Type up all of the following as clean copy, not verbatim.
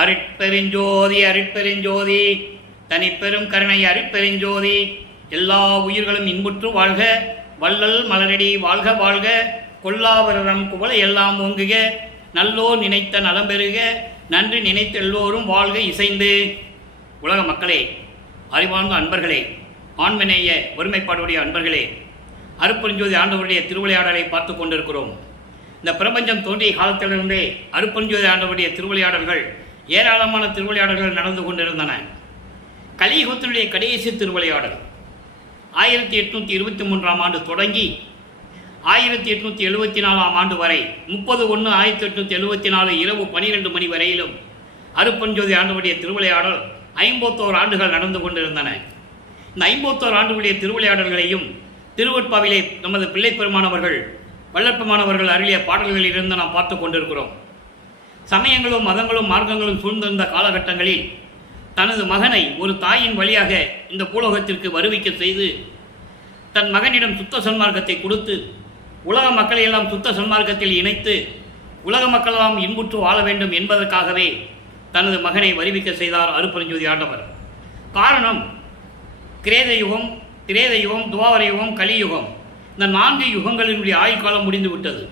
அருட்பெருஞ்சோதி அருட்பெருஞ்சோதி தனிப்பெரும் கருணை அருட்பெருஞ்சோதி. எல்லா உயிர்களும் இன்புற்று வாழ்க, வள்ளல் மலரடி வாழ்க வாழ்க, கொல்லாவரம் குவளை எல்லாம் ஓங்குக, நல்லோர் நினைத்த நலம் பெறுக, நன்றி நினைத்த எல்லோரும் வாழ்க இசைந்து. உலக மக்களே, அறிவார்ந்த அன்பர்களே, ஆண்மநேய ஒருமைப்பாடுடைய அன்பர்களே, அருட்பெருஞ்சோதி ஆண்டவருடைய திருவிளையாடலை பார்த்து கொண்டிருக்கிறோம். இந்த பிரபஞ்சம் தோன்றிய காலத்திலிருந்தே அருட்பெருஞ்சோதி ஆண்டவருடைய திருவிளையாடல்கள், ஏராளமான திருவிளையாடல்கள் நடந்து கொண்டிருந்தன. கலியுகத்தினுடைய கடைசி திருவிளையாடல் 1823ஆம் ஆண்டு தொடங்கி 1874ஆம் ஆண்டு வரை 30/1/1874 இரவு 12 மணி வரையிலும் அருட்பெருஞ்சோதி ஆண்டவருடைய திருவிளையாடல் 51 ஆண்டுகள் நடந்து கொண்டிருந்தன. இந்த 51 ஆண்டுகளுடைய திருவிளையாடல்களையும் திருவட்பாவிலே நமது பிள்ளை பெருமானவர்கள் வல்லற்பமானவர்கள் அருளிய பாடல்களிலிருந்து நாம் பார்த்து கொண்டிருக்கிறோம். சமயங்களும் மதங்களும் மார்க்கங்களும் சூழ்ந்திருந்த காலகட்டங்களில் தனது மகனை ஒரு தாயின் வழியாக இந்த பூலோகத்திற்கு வருவிக்க செய்து தன் மகனிடம் சுத்த சன்மார்க்கத்தை கொடுத்து உலக மக்களையெல்லாம் சுத்த சன்மார்க்கத்தில் இணைத்து உலக மக்களெல்லாம் இன்புற்று வாழ வேண்டும் என்பதற்காகவே தனது மகனை வருவிக்க செய்தார் அருட்பெருஞ்சோதி ஆண்டவர். காரணம், கிரேத யுகம், திரேத யுகம், துவாபர யுகம், கலியுகம், இந்த 4 யுகங்களினுடைய ஆயுட்காலம் முடிந்து விட்டது.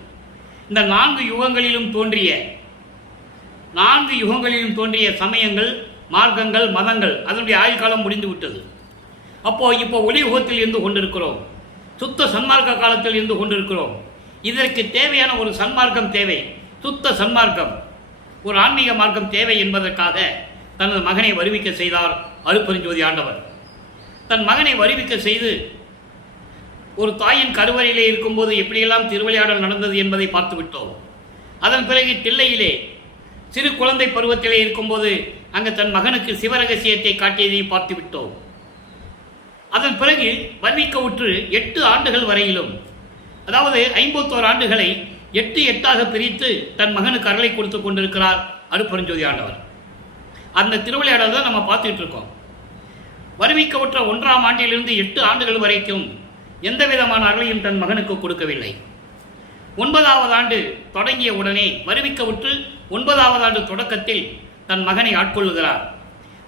இந்த 4 யுகங்களிலும் தோன்றிய சமயங்கள், மார்க்கங்கள், மதங்கள், அதனுடைய ஆயுட்காலம் முடிந்து விட்டது. இப்போ ஒளி யுகத்தில் இருந்து கொண்டிருக்கிறோம், சுத்த சன்மார்க்க காலத்தில் இருந்து கொண்டிருக்கிறோம். இதற்கு தேவையான ஒரு சன்மார்க்கம் தேவை, சுத்த சன்மார்க்கம், ஒரு ஆன்மீக மார்க்கம் தேவை என்பதற்காக தனது மகனை வருவிக்க செய்தார் அருட்பெருஞ்சோதி ஆண்டவர். தன் மகனை வருவிக்க செய்து ஒரு தாயின் கருவறையிலே இருக்கும்போது எப்படியெல்லாம் திருவிளையாடல் நடந்தது என்பதை பார்த்து விட்டோம். அதன் பிறகு தில்லையிலே சிறு குழந்தை பருவத்திலே இருக்கும்போது அங்கு தன் மகனுக்கு சிவரகசியத்தை காட்டியதை பார்த்து விட்டோம். அதன் பிறகு வருவிக்க உற்று 8 ஆண்டுகள் வரையிலும், அதாவது 51 ஆண்டுகளை 8 பிரித்து தன் மகனுக்கு அருளை கொடுத்து கொண்டிருக்கிறார் அருட்பெருஞ்சோதி ஆண்டவர். அந்த திருவிளையாடல் தான் நம்ம பார்த்துட்டு இருக்கோம். வருவிக்க உற்ற 1ஆம் ஆண்டிலிருந்து 8 ஆண்டுகள் வரைக்கும் எந்த விதமான அருளையும் தன் மகனுக்கு கொடுக்கவில்லை. 9வது ஆண்டு தொடங்கிய உடனே வருவிக்க உற்று 9வது ஆண்டு தொடக்கத்தில் தன் மகனை ஆட்கொள்ளுகிறார்.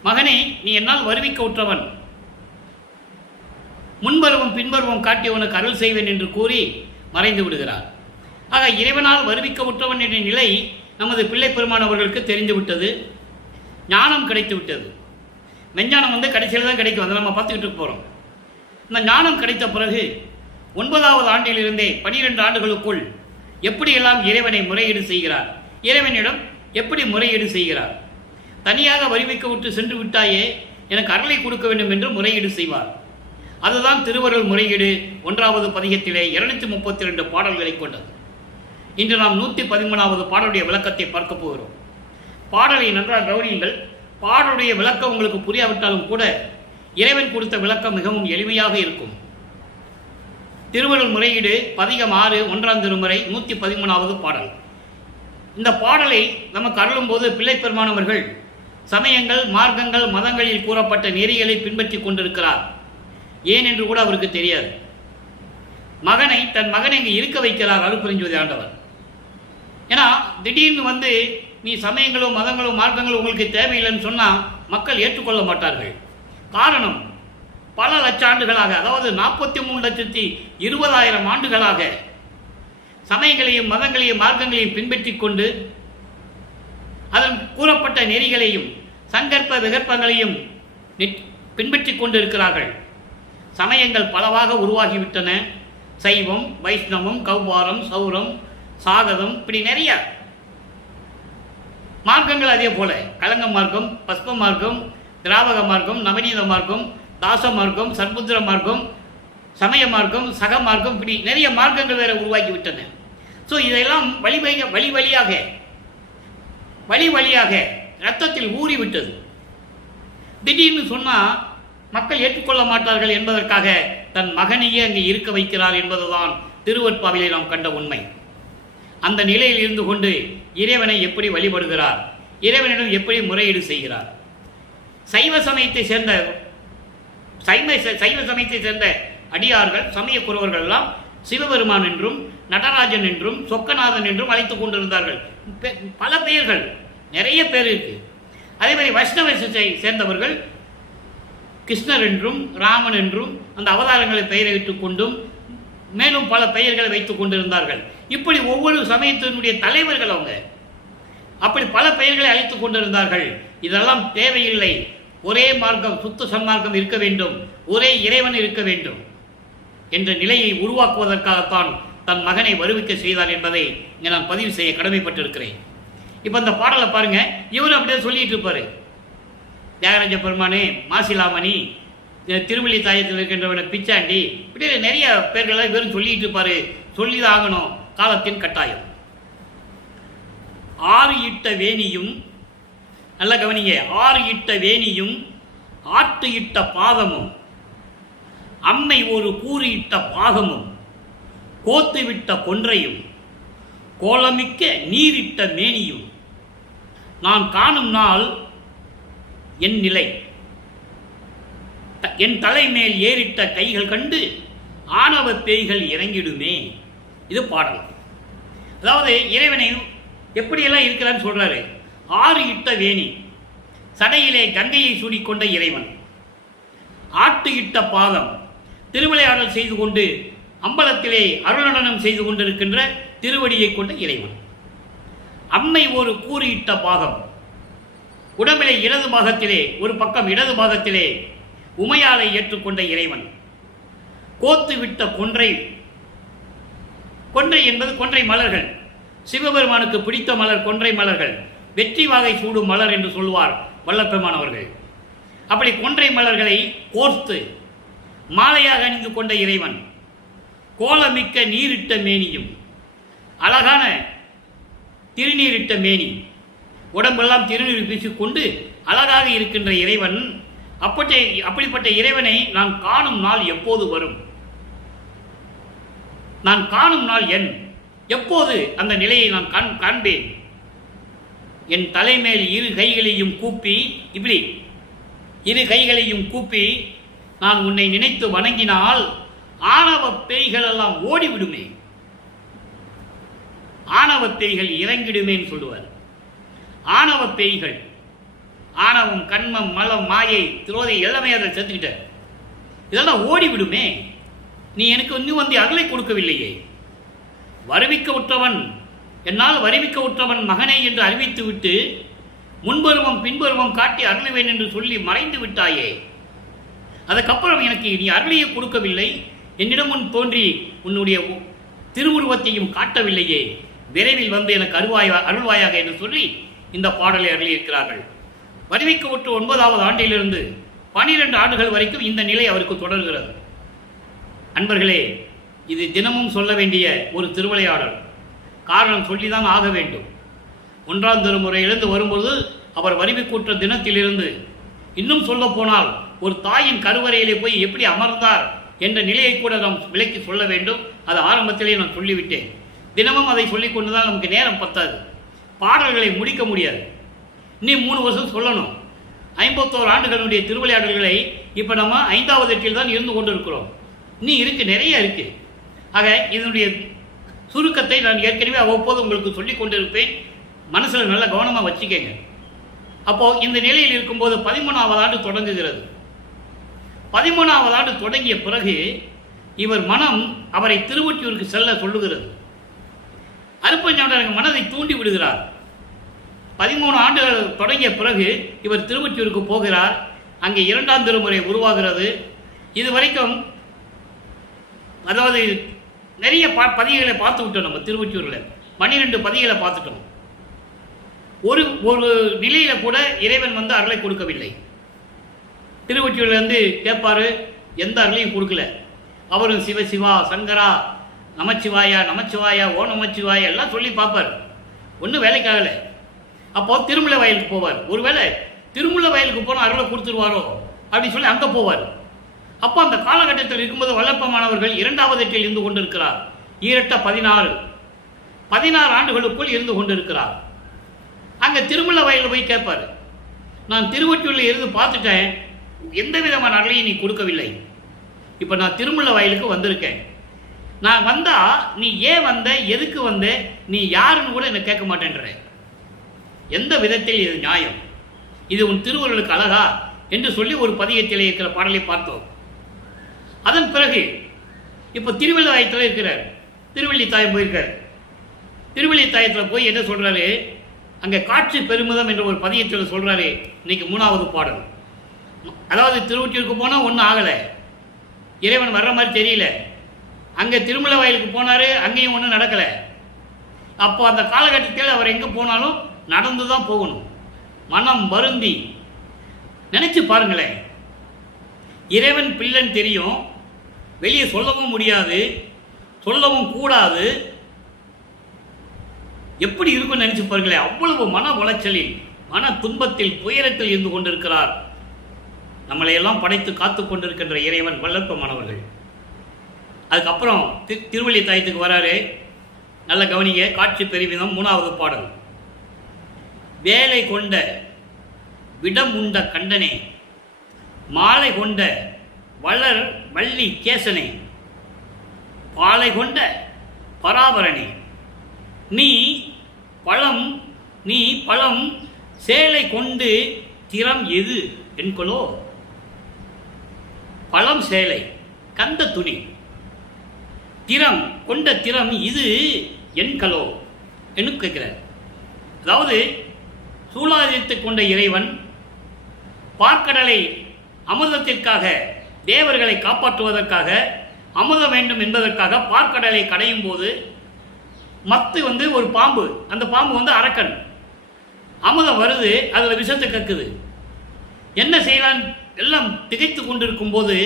மகனே, நீ என்னால் வருவிக்க உற்றவன், முன்பருவம் பின்பருவம் காட்டியவனுக்கு அருள் செய்வேன் என்று கூறி மறைந்து விடுகிறார். ஆக இறைவனால் வருவிக்க உற்றவன் என்ற நிலை நமது பிள்ளை பெருமானவர்களுக்கு தெரிந்து விட்டது. ஞானம் கிடைத்து விட்டது. மெஞ்ஞானம் கடைசியில் தான் கிடைக்கும், அதை நம்ம பார்த்துக்கிட்டு போகிறோம். இந்த ஞானம் கிடைத்த பிறகு 9வது ஆண்டிலிருந்தே 12 ஆண்டுகளுக்குள் எப்படியெல்லாம் இறைவனை முறையீடு செய்கிறார், இறைவனிடம் எப்படி முறையீடு செய்கிறார். தனியாக வருவிக்க விட்டு சென்று விட்டாயே, எனக்கு அருளை கொடுக்க வேண்டும் என்று முறையீடு செய்வார். அதுதான் திருவருள் முறையீடு 1வது பதிகத்திலே 232 பாடல்களை கொண்டது. இன்று நாம் 113வது பாடலுடைய விளக்கத்தை பார்க்க போகிறோம். பாடலை நன்றாக கவனியுங்கள். பாடலுடைய விளக்கம் உங்களுக்கு புரியாவிட்டாலும் கூட இறைவன் கொடுத்த விளக்கம் மிகவும் எளிமையாக இருக்கும். திருவருள் முறையீடு பதிகம் 6 1ஆம் திருமுறை 113வது பாடல். இந்த பாடலை நமக்கு அருளும் போது பிள்ளை பெருமானவர்கள் சமயங்கள், மார்க்கங்கள், மதங்களில் கூறப்பட்ட நெறிகளை பின்பற்றி கொண்டிருக்கிறார். ஏன் என்று கூட அவருக்கு தெரியாது. தன் மகனை இங்கே இருக்க வைக்கிறார் அருட்பெருஞ்சோதி ஆண்டவர். ஏன்னா திடீர்னு நீ சமயங்களும் மதங்களும் மார்க்கங்களும் உங்களுக்கு தேவையில்லைன்னு சொன்னால் மக்கள் ஏற்றுக்கொள்ள மாட்டார்கள். காரணம், பல லட்ச ஆண்டுகளாக, அதாவது 43,20,000 ஆண்டுகளாக சமயங்களையும் மதங்களையும் மார்க்கங்களையும் பின்பற்றி கொண்டு அதன் கூறப்பட்ட நெறிகளையும் சங்கற்ப விகற்பங்களையும் பின்பற்றி கொண்டு இருக்கிறார்கள். சமயங்கள் பலவாக உருவாகிவிட்டன. சைவம், வைஷ்ணவம், கௌவாரம், சௌரம், சாகதம், இப்படி நிறைய மார்க்கங்கள். அதே போல கலங்க மார்க்கம், பஸ்ப மார்க்கம், திராவக மார்க்கம், நவநீத மார்க்கம், தாச மார்க்கம், சர்புத்திர மார்க்கம், சமய மார்க்கம், சக மார்க்கம், இப்படி நிறைய மார்க்கங்கள் வேற உருவாக்கிவிட்டன. ஸோ இதெல்லாம் வழி வழியாக ரத்தத்தில் ஊறிவிட்டது. திடீர்னு சொன்னால் மக்கள் ஏற்றுக்கொள்ள மாட்டார்கள் என்பதற்காக தன் மகனையே அங்கே இருக்க வைக்கிறார் என்பதுதான் திருவட்பாவிலே நாம் கண்ட உண்மை. அந்த நிலையில் இருந்து கொண்டு இறைவனை எப்படி வழிபடுகிறார், இறைவனிடம் எப்படி முறையீடு செய்கிறார். சைவ சமயத்தை சேர்ந்த அடியார்கள், சமய குறவர்கள் எல்லாம் சிவபெருமான் என்றும் நடராஜன் என்றும் சொக்கநாதன் என்றும் அழைத்துக் கொண்டிருந்தார்கள். பல பெயர்கள், நிறைய பேர் இருக்கு. அதே மாதிரி வைஷ்ணவத்தை சேர்ந்தவர்கள் கிருஷ்ணர் என்றும் ராமன் என்றும் அந்த அவதாரங்களை பெயரை வைத்துக் கொண்டும் மேலும் பல பெயர்களை வைத்துக் கொண்டிருந்தார்கள். இப்படி ஒவ்வொரு சமயத்தினுடைய தலைவர்கள் அவங்க அப்படி பல பெயர்களை அழைத்துக் கொண்டிருந்தார்கள். இதெல்லாம் தேவையில்லை. ஒரே மார்க்கம், சுத்த சன்மார்க்கம் இருக்க வேண்டும், ஒரே இறைவன் இருக்க வேண்டும் என்ற நிலையை உருவாக்குவதற்காகத்தான் தன் மகனை வருவிக்க செய்தார் என்பதை நான் பதிவு செய்ய கடமைப்பட்டிருக்கிறேன். இப்போ அந்த பாடலை பாருங்க, இவரும் அப்படியே சொல்லிட்டு இருப்பாரு. தியாகராஜ பெருமானே, மாசிலாமணி, திருவள்ளி தாயத்தில் இருக்கின்றவன பிச்சாண்டி, இப்படி நிறைய பேர்களை வெறும் சொல்லிட்டு இருப்பாரு. சொல்லிதான் ஆகணும், காலத்தின் கட்டாயம். ஆறு இட்ட வேணியும், நல்ல கவனிங்க, ஆறு இட்ட வேணியும் ஆட்டு இட்ட பாதமும் அம்மை ஒரு கூறு இட்ட பாகமும் கோத்து விட்ட கொன்றையும் கோலமிக்க நீரிட்ட மேனியும் நான் காணும் நாள் என் நிலை என் தலைமேல் ஏறிட்ட கைகள் கண்டு ஆணவ பேய்கள் இறங்கிடுமே. இது பாடல். அதாவது இறைவனை எப்படியெல்லாம் இருக்கிறான்னு சொல்றாரு. ஆறு இட்ட வேணி, சடையிலே கங்கையை சூடிக்கொண்ட இறைவன். ஆட்டு இட்ட பாதம், திருவிளையாடல் செய்து கொண்டு அம்பலத்திலே அருளடனம் செய்து கொண்டிருக்கின்ற திருவடியை கொண்ட இறைவன். அம்மை ஒரு கூறு இட்ட பாகம், உடம்பிலே இடது பாகத்திலே, ஒரு பக்கம் இடது பாகத்திலே உமையாலை ஏற்றுக்கொண்ட இறைவன். கோத்து விட்ட கொன்றை, கொன்றை என்பது கொன்றை மலர்கள், சிவபெருமானுக்கு பிடித்த மலர் கொன்றை மலர்கள், வெற்றி வாகை சூடும் மலர் என்று சொல்வார் வல்லப்பெருமானவர்கள். அப்படி கொன்றை மலர்களை கோர்த்து மாலையாக அணிந்து கொண்ட இறைவன். கோலமிக்க நீரிட்ட மேனியும், அழகான திருநீரிட்ட மேனி, உடம்பெல்லாம் திருநீர் பூசிக்கொண்டு அழகாக இருக்கின்ற இறைவன். அப்படிப்பட்ட இறைவனை நான் காணும் நாள் எப்போது வரும்? நான் காணும் நாள் எப்போது அந்த நிலையை நான் காண்பேன்? என் தலைமேல் இரு கைகளையும் கூப்பி, இப்படி இரு கைகளையும் கூப்பி நான் உன்னை நினைத்து வணங்கினால் ஆணவ பேய்கள் எல்லாம் ஓடிவிடுமே, ஆணவ பேய்கள் இறங்கிடுமேன்னு சொல்லுவார். ஆணவ பேய்கள், ஆணவம், கண்மம், மலம், மாயை, திரோதை எல்லாமே அதை சேர்த்துக்கிட்ட, இதெல்லாம் ஓடிவிடுமே. நீ எனக்கு இன்னும் வந்து அருளை கொடுக்கவில்லையே. வருவிக்க உற்றவன், என்னால் வருவிக்க உற்றவன் மகனே என்று அறிவித்து விட்டு முன்பருவம் பின்பருவம் காட்டி அருளுவேன் என்று சொல்லி மறைந்து விட்டாயே. அதுக்கப்புறம் எனக்கு நீ அருளையை கொடுக்கவில்லை, என்னிடம் முன் தோன்றி உன்னுடைய திருவுருவத்தையும் காட்டவில்லையே. விரைவில் வந்து எனக்கு அருள்வாயாக என்று சொல்லி இந்த பாடலை அருளியிருக்கிறார்கள். வருவிக்க உற்ற 9வது ஆண்டிலிருந்து 12 ஆண்டுகள் வரைக்கும் இந்த நிலை அவருக்கு தொடர்கிறது. அன்பர்களே, இது தினமும் சொல்ல வேண்டிய ஒரு திருவிளையாடல். காரணம் சொல்லிதான் ஆக வேண்டும். 1ஆம் திருமுறையிலிருந்து வரும்போது அவர் வருவிக்கூற்ற தினத்திலிருந்து, இன்னும் சொல்ல போனால் ஒரு தாயின் கருவறையிலே போய் எப்படி அமர்ந்தார் என்ற நிலையை கூட நாம் விளக்கி சொல்ல வேண்டும். அது ஆரம்பத்திலே நான் சொல்லிவிட்டேன். தினமும் அதை சொல்லிக் கொண்டுதான் நமக்கு நேரம் பத்தாது, பாடல்களை முடிக்க முடியாது. இன்னும் 3 வருஷம் சொல்லணும். 51 ஆண்டுகளுடைய திருவிளையாடல்களை இப்போ நம்ம 5வது எட்டில் தான் இருந்து கொண்டிருக்கிறோம். நீ இருக்கு, நிறைய இருக்கு. ஆக இதனுடைய சுருக்கத்தை நான் ஏற்கனவே அவ்வப்போது உங்களுக்கு சொல்லிக் கொண்டிருப்பேன். மனசில் நல்ல கவனமாக வச்சுக்கங்க. அப்போது இந்த நிலையில் இருக்கும்போது 13வது ஆண்டு தொடங்குகிறது. 13வது ஆண்டு தொடங்கிய பிறகு இவர் மனம் அவரை திருவொற்றியூருக்கு செல்ல சொல்லுகிறது. அருப்பஞாண்டர் மனதை தூண்டி விடுகிறார். 13 ஆண்டுகள் தொடங்கிய பிறகு இவர் திருவொற்றியூருக்கு போகிறார். அங்கே 2ஆம் திருமுறை உருவாகிறது. இதுவரைக்கும் அதாவது நிறைய பதிகளை பார்த்து விட்டோம். நம்ம திருவொற்றியூரில் 12 பதிகளை பார்த்துட்டோம். ஒரு நிலையில் கூட இறைவன் வந்து அருளை கொடுக்கவில்லை. திருவொற்றியூர்லேருந்து கேட்பாரு, எந்த அருளையும் கொடுக்கல. அவரும் சிவசிவா, சங்கரா, நமச்சிவாயா, நமச்சிவாயா, ஓ நமச்சிவாயா எல்லாம் சொல்லி பார்ப்பார். ஒன்றும் வேலைக்காகலை. அப்போது திருமலை வயலுக்கு போவார். ஒருவேளை திருமலை வயலுக்கு போனால் அருளை கொடுத்துருவாரோ அப்படின்னு சொல்லி அங்கே போவார். அப்போ அந்த காலகட்டத்தில் இருக்கும்போது வல்லப்பமானவர்கள் 2வது எட்டில் இருந்து கொண்டிருக்கிறார். 16 ஆண்டுகளுக்குள் இருந்து கொண்டிருக்கிறார். அங்கே திருமலை வயலில் போய் கேட்பார், நான் திருவொற்றியூரில் இருந்து பார்த்துட்டேன், எந்த விதமான அருளையும் நீ கொடுக்கவில்லை. இப்போ நான் திருமலை வயலுக்கு வந்திருக்கேன். நான் வந்தால் நீ ஏன் வந்த, எதுக்கு வந்த, நீ யாருன்னு கூட என்னை கேட்க மாட்டேன்ற. எந்த விதத்தில் இது நியாயம்? இது உன் திருவருளுக்கு அழகா என்று சொல்லி ஒரு பதிகத்திலே இருக்கிற பாடலை பார்த்தோம். அதன் பிறகு இப்போ திருவள்ளித்தாயத்தில் இருக்கிறார். திருவள்ளித்தாயம் போயிருக்கார். திருவள்ளித்தாயத்தில் போய் என்ன சொல்றாரு? அங்கே காட்சி பெருமிதம் என்ற ஒரு பதிகத்தில் சொல்றாரு. இன்னைக்கு 3வது பாடல். அதாவது திருவொற்றியூருக்கு போனால் ஒன்றும் ஆகலை, இறைவன் வர்ற மாதிரி தெரியல. அங்கே திருமலை வயலுக்கு போனார், அங்கேயும் ஒன்றும் நடக்கலை. அப்போ அந்த காலகட்டத்தில் அவர் எங்கே போனாலும் நடந்து தான் போகணும். மனம் வருந்தி நினைச்சு பாருங்களேன். இறைவன் பிள்ளைன்னு தெரியும், வெளியே சொல்லவும் முடியாது, சொல்லவும் கூடாது. எப்படி இருக்குன்னு நினைச்சு பாருங்களேன். அவ்வளவு மன உளைச்சலில், மன துன்பத்தில், துயரத்தில் இருந்து கொண்டிருக்கிறார். நம்மளையெல்லாம் படைத்து காத்து கொண்டிருக்கின்ற இறைவன் வல்லற்பமானவர்கள். அதுக்கப்புறம் திருவள்ளித்தாயத்துக்கு வராரு. நல்ல கவனிங்க. காட்சி பெருமிதம் 3வது பாடல். வேலை கொண்ட விடம் உண்ட கண்டனே, மாலை கொண்ட வளர் வள்ளி கேசனே, பாலை கொண்ட பராபரனே, நீ பழம் சேலை கொண்டு திறம் எது என்கொலோ? பழம் சேலை, கந்த துணி, திறம் கொண்ட திறம் இது என்கலோ என்று கேட்கிறார். அதாவது சூலாதித்து கொண்ட இறைவன் பார்க்கடலை அமிர்தத்திற்காக, தேவர்களை காப்பாற்றுவதற்காக, அமிர்தம் வேண்டும் என்பதற்காக பார்க்கடலை கடையும் போது மத்து ஒரு பாம்பு, அந்த பாம்பு அரக்கன். அமுதம் வருது, அதில் விஷத்தை கக்குது. என்ன செய்யலாம் எல்லாம் திகைத்து கொண்டிருக்கும் போது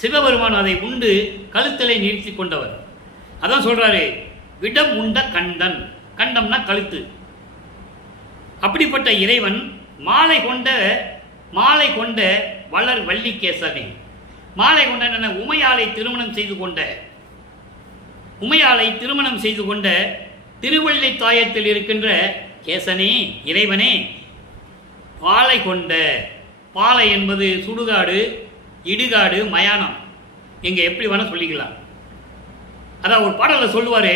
சிவபெருமான் அதை உண்டு கழுத்தலை நிறுத்தி கொண்டவர். அதான் சொல்றாரு, விடம் உண்ட கண்டன். கண்டம்னா கழுத்து. அப்படிப்பட்ட இறைவன் மாலை கொண்ட வளர் வள்ளிகேசனே. மாலை கொண்ட என்ன? உமையாளை திருமணம் செய்து கொண்ட திருவள்ளித்தாயத்தில் இருக்கின்ற கேசனே, இறைவனே. பாலை கொண்ட, பாலை என்பது சுடுகாடு, இடுகாடு, மயானம். இங்கே எப்படி வேணா சொல்லிக்கலாம். அதான் ஒரு பாடலில் சொல்லுவாரு,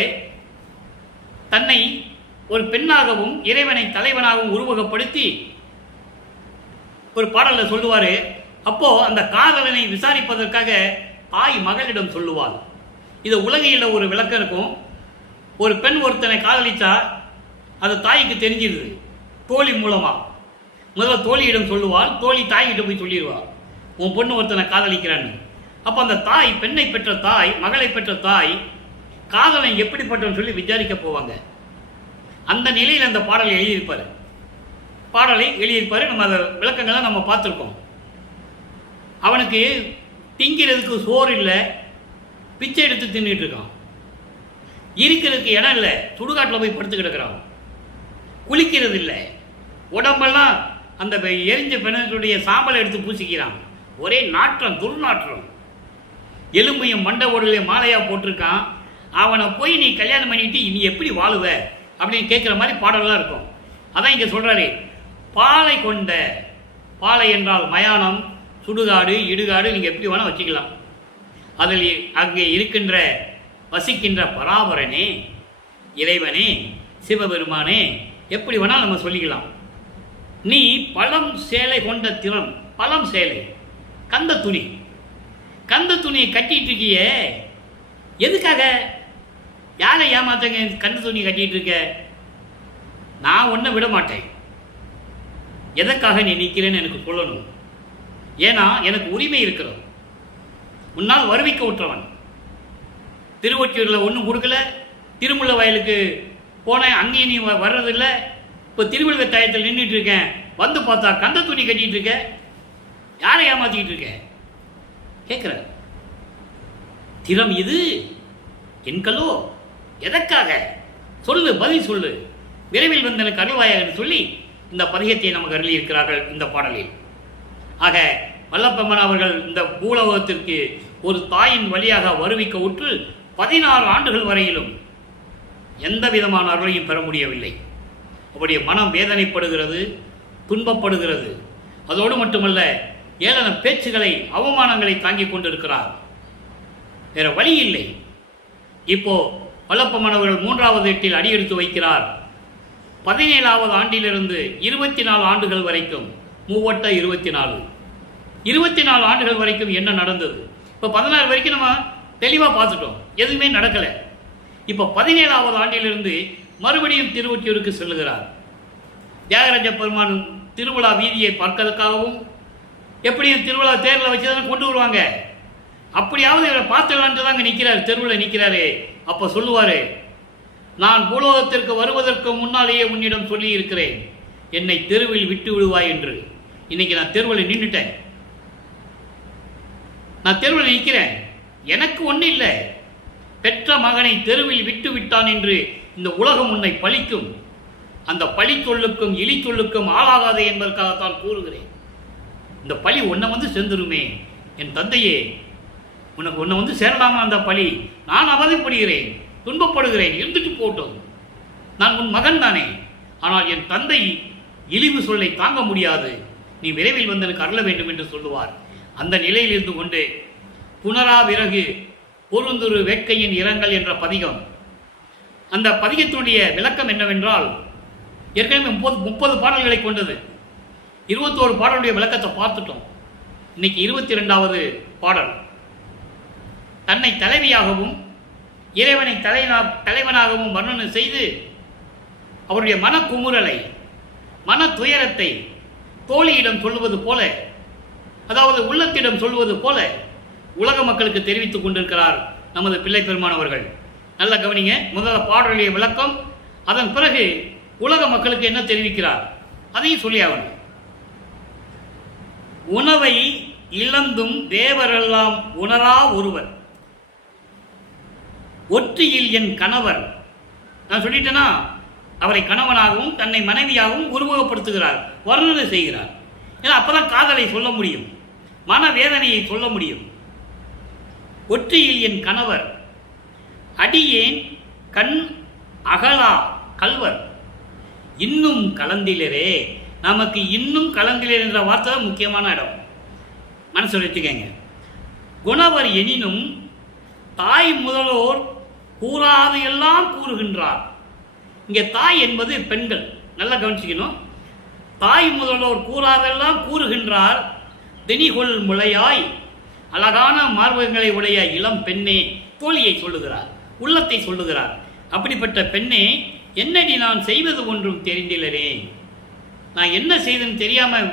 தன்னை ஒரு பெண்ணாகவும் இறைவனை தலைவனாகவும் உருவகப்படுத்தி ஒரு பாடலில் சொல்லுவாரு. அப்போ அந்த காதலனை விசாரிப்பதற்காக தாய் மகளிடம் சொல்லுவாள். இது உலகையில் ஒரு விளக்கம் இருக்கும். ஒரு பெண் ஒருத்தனை காதலிச்சா அது தாய்க்கு தெரிஞ்சிருது, தோழி மூலமா. முதல்ல தோழியிடம் சொல்லுவாள், தோழி தாய்கிட்ட போய் சொல்லிடுவாள், உன் பொண்ணு ஒருத்தனை காதலிக்கிறான்னு. அப்போ அந்த தாய், பெண்ணை பெற்ற தாய், மகளை பெற்ற தாய், காதலன் எப்படிப்பட்டவன் சொல்லி விசாரிக்க போவாங்க. அந்த நிலையில் அந்த பாடலை எழுதியிருப்பார். நம்ம அந்த விளக்கங்களை நம்ம பார்த்துருக்கோம். அவனுக்கு திங்கிறதுக்கு சோறு இல்லை, பிச்சை எடுத்து தின்னுட்டு இருக்கான். இருக்கிறதுக்கு இடம் இல்லை, சுடுகாட்டில் போய் படுத்து கிடக்கிறான். குளிக்கிறது இல்லை, உடம்பெல்லாம் அந்த எரிஞ்ச பிணத்துடைய சாம்பலை எடுத்து பூசிக்கிறான். ஒரே நாற்றம், துர்நாற்றம். எலும்பையும் மண்டை ஓடலையும் மாலையா போட்டிருக்கான். அவனை போய் நீ கல்யாணம் பண்ணிட்டு நீ எப்படி வாழுவ அப்படின்னு கேட்குற மாதிரி பாடலாம் இருக்கும். அதான் இங்கே சொல்றாரு, பாலை கொண்ட. பாலை என்றால் மயானம், சுடுகாடு, இடுகாடு, நீங்கள் எப்படி வேணால் வச்சுக்கலாம். அதில் அங்கே இருக்கின்ற வசிக்கின்ற பராபரனே, இறைவனே, சிவபெருமானே, எப்படி வேணால் நம்ம சொல்லிக்கலாம். நீ பழம் சேலை கொண்ட திறம். பழம் சேலை, கந்த துணி. கந்த துணியை கட்டிட்டு இருக்கிய எதுக்காக? யாரை ஏமாத்தங்க கந்த துணி கட்டிட்டு இருக்க? நான் ஒன்றை விட மாட்டேன். எதற்காக நீ நிற்கிறேன்னு எனக்கு சொல்லணும். ஏன்னா எனக்கு உரிமை இருக்கிறது. முன்னால் வருவிக்க விட்டுறவன். திருவொற்றியூரில் ஒன்றும் கொடுக்கல, திருமுல்லை வயலுக்கு போனேன், அங்கேயும் நீ வர்றதில்லை. இப்போ திருவள்ளித்தாயத்தில் நின்றுட்டு இருக்கேன், வந்து பார்த்தா கந்த துணி கட்டிகிட்டு இருக்க. யாரை ஏமாற்றிக்கிட்டு இருக்க கேட்குற? திறம் இது என்கலோ? எதற்காக சொல்லு, பதில் சொல்லு, விரைவில் வந்து எனக்கு அருள்வாயாக சொல்லி இந்த பதிகத்தை நமக்கு அருளி இருக்கிறார்கள் இந்த பாடலில். ஆக வல்லப்பெருமான் அவர்கள் இந்த பூலோகத்திற்கு ஒரு தாயின் வழியாக வருவிக்க உற்று 16 ஆண்டுகள் வரையிலும் எந்த விதமான அருளையும் பெற முடியவில்லை. அவருடைய மனம் வேதனைப்படுகிறது, துன்பப்படுகிறது. அதோடு மட்டுமல்ல, ஏளன பேச்சுகளை, அவமானங்களை தாங்கிக் கொண்டிருக்கிறார். வேற வழி இல்லை. இப்போ வல்லப்பெருமான் அவர்கள் 3வது எட்டில் அடியெடுத்து வைக்கிறார். 17வது ஆண்டிலிருந்து 24 ஆண்டுகள் வரைக்கும், மூவட்ட 24, 24 ஆண்டுகள் வரைக்கும் என்ன நடந்தது? இப்போ 16 வரைக்கும் நம்ம தெளிவாக பார்த்துட்டோம், எதுவுமே நடக்கலை. இப்போ 17வது ஆண்டிலிருந்து மறுபடியும் திருவொற்றியூருக்கு செல்லுகிறார். தியாகராஜ பெருமான் திருவிழா வீதியை பார்க்கறதுக்காகவும், எப்படியும் திருவிழா தேரில் வச்சு தானே கொண்டு வருவாங்க, அப்படியாவது இவரை பார்த்துக்கலான்ட்டு தாங்க நிற்கிறார், தெருவில் நிற்கிறாரு. அப்போ சொல்லுவார், நான் பூலோகத்திற்கு வருவதற்கு முன்னாலேயே உன்னிடம் சொல்லி இருக்கிறேன், என்னை தெருவில் விட்டு விடுவாய் என்று. இன்னைக்கு நான் தெருவில் நின்றுட்டேன், நான் தெருவில் நிற்கிறேன். எனக்கு ஒன்றும் இல்லை, பெற்ற மகனை தெருவில் விட்டு விட்டான் என்று இந்த உலகம் உன்னை பழிக்கும். அந்த பழி சொல்லுக்கும் இழி சொல்லுக்கும் ஆளாகாதே என்பதற்காகத்தான் கூறுகிறேன். இந்த பழி உன்னை வந்து சேர்ந்துருமே என் தந்தையே, உன்னை வந்து சேரலாமா அந்த பழி? நான் அவதிப்படுகிறேன், துன்பப்படுகிறேன், இருந்துட்டு போட்டோம். நான் உன் மகன் தானே, ஆனால் என் தந்தை இழிவு சொல்லை தாங்க முடியாது, நீ விரைவில் வந்து எனக்கு அருள வேண்டும் என்று சொல்லுவார். அந்த நிலையில் இருந்து கொண்டு புனரா விறகு பொருந்துரு வேட்கையின் இரங்கல் என்ற பதிகம், அந்த பதிகத்தினுடைய விளக்கம் என்னவென்றால், ஏற்கனவே 30 பாடல்களை கொண்டது. 21 பாடலுடைய விளக்கத்தை பார்த்துட்டோம். இன்னைக்கு 22வது பாடல். தன்னை தலைவியாகவும் இறைவனை தலைவனாகவும் வர்ணனை செய்து அவருடைய மனக்குமுறலை, மன துயரத்தை தோழியிடம் சொல்லுவது போல, அதாவது உள்ளத்திடம் சொல்வது போல உலக மக்களுக்கு தெரிவித்துக் கொண்டிருக்கிறார் நமது பிள்ளை பெருமான் அவர்கள். நல்ல கவனிங்க, முதல்ல பாடலுடைய விளக்கம், அதன் பிறகு உலக மக்களுக்கு என்ன தெரிவிக்கிறார் அதையும் சொல்லியாகணும். உணவை இழந்தும் தேவரெல்லாம் உணரா ஒருவர், ஒற்றியில் என் கணவர். நான் சொல்லிட்டேன்னா, அவரை கணவனாகவும் தன்னை மனைவியாகவும் உருவகப்படுத்துகிறார், வர்ணனை செய்கிறார். ஏன்னா அப்பதான் காதலை சொல்ல முடியும், மனவேதனையை சொல்ல முடியும். ஒற்றியில் என் கணவர், அடியேன் கண் அகலா கல்வர், இன்னும் கலந்திலரே. நமக்கு இன்னும் கலந்திலர் என்ற வார்த்தை முக்கியமான இடம், மனசு வச்சுக்கங்க. குணவர் எனினும் தாய் முதலோர் கூறாது எல்லாம் கூறுகின்றார். இங்கே தாய் என்பது பெண்கள், நல்லா கவனிச்சுக்கணும். தாய் முதலோர் கூறாதெல்லாம் கூறுகின்றார், திணிகொள் முளையாய் அழகான மார்பகங்களை உடைய இளம் பெண்ணே, தோழியை சொல்லுகிறார், உள்ளத்தை சொல்லுகிறார். அப்படிப்பட்ட பெண்ணே, என்னடி நான் செய்வது ஒன்றும் தெரிந்திலரே, நான் என்ன செய்தேன்னு தெரியாமல்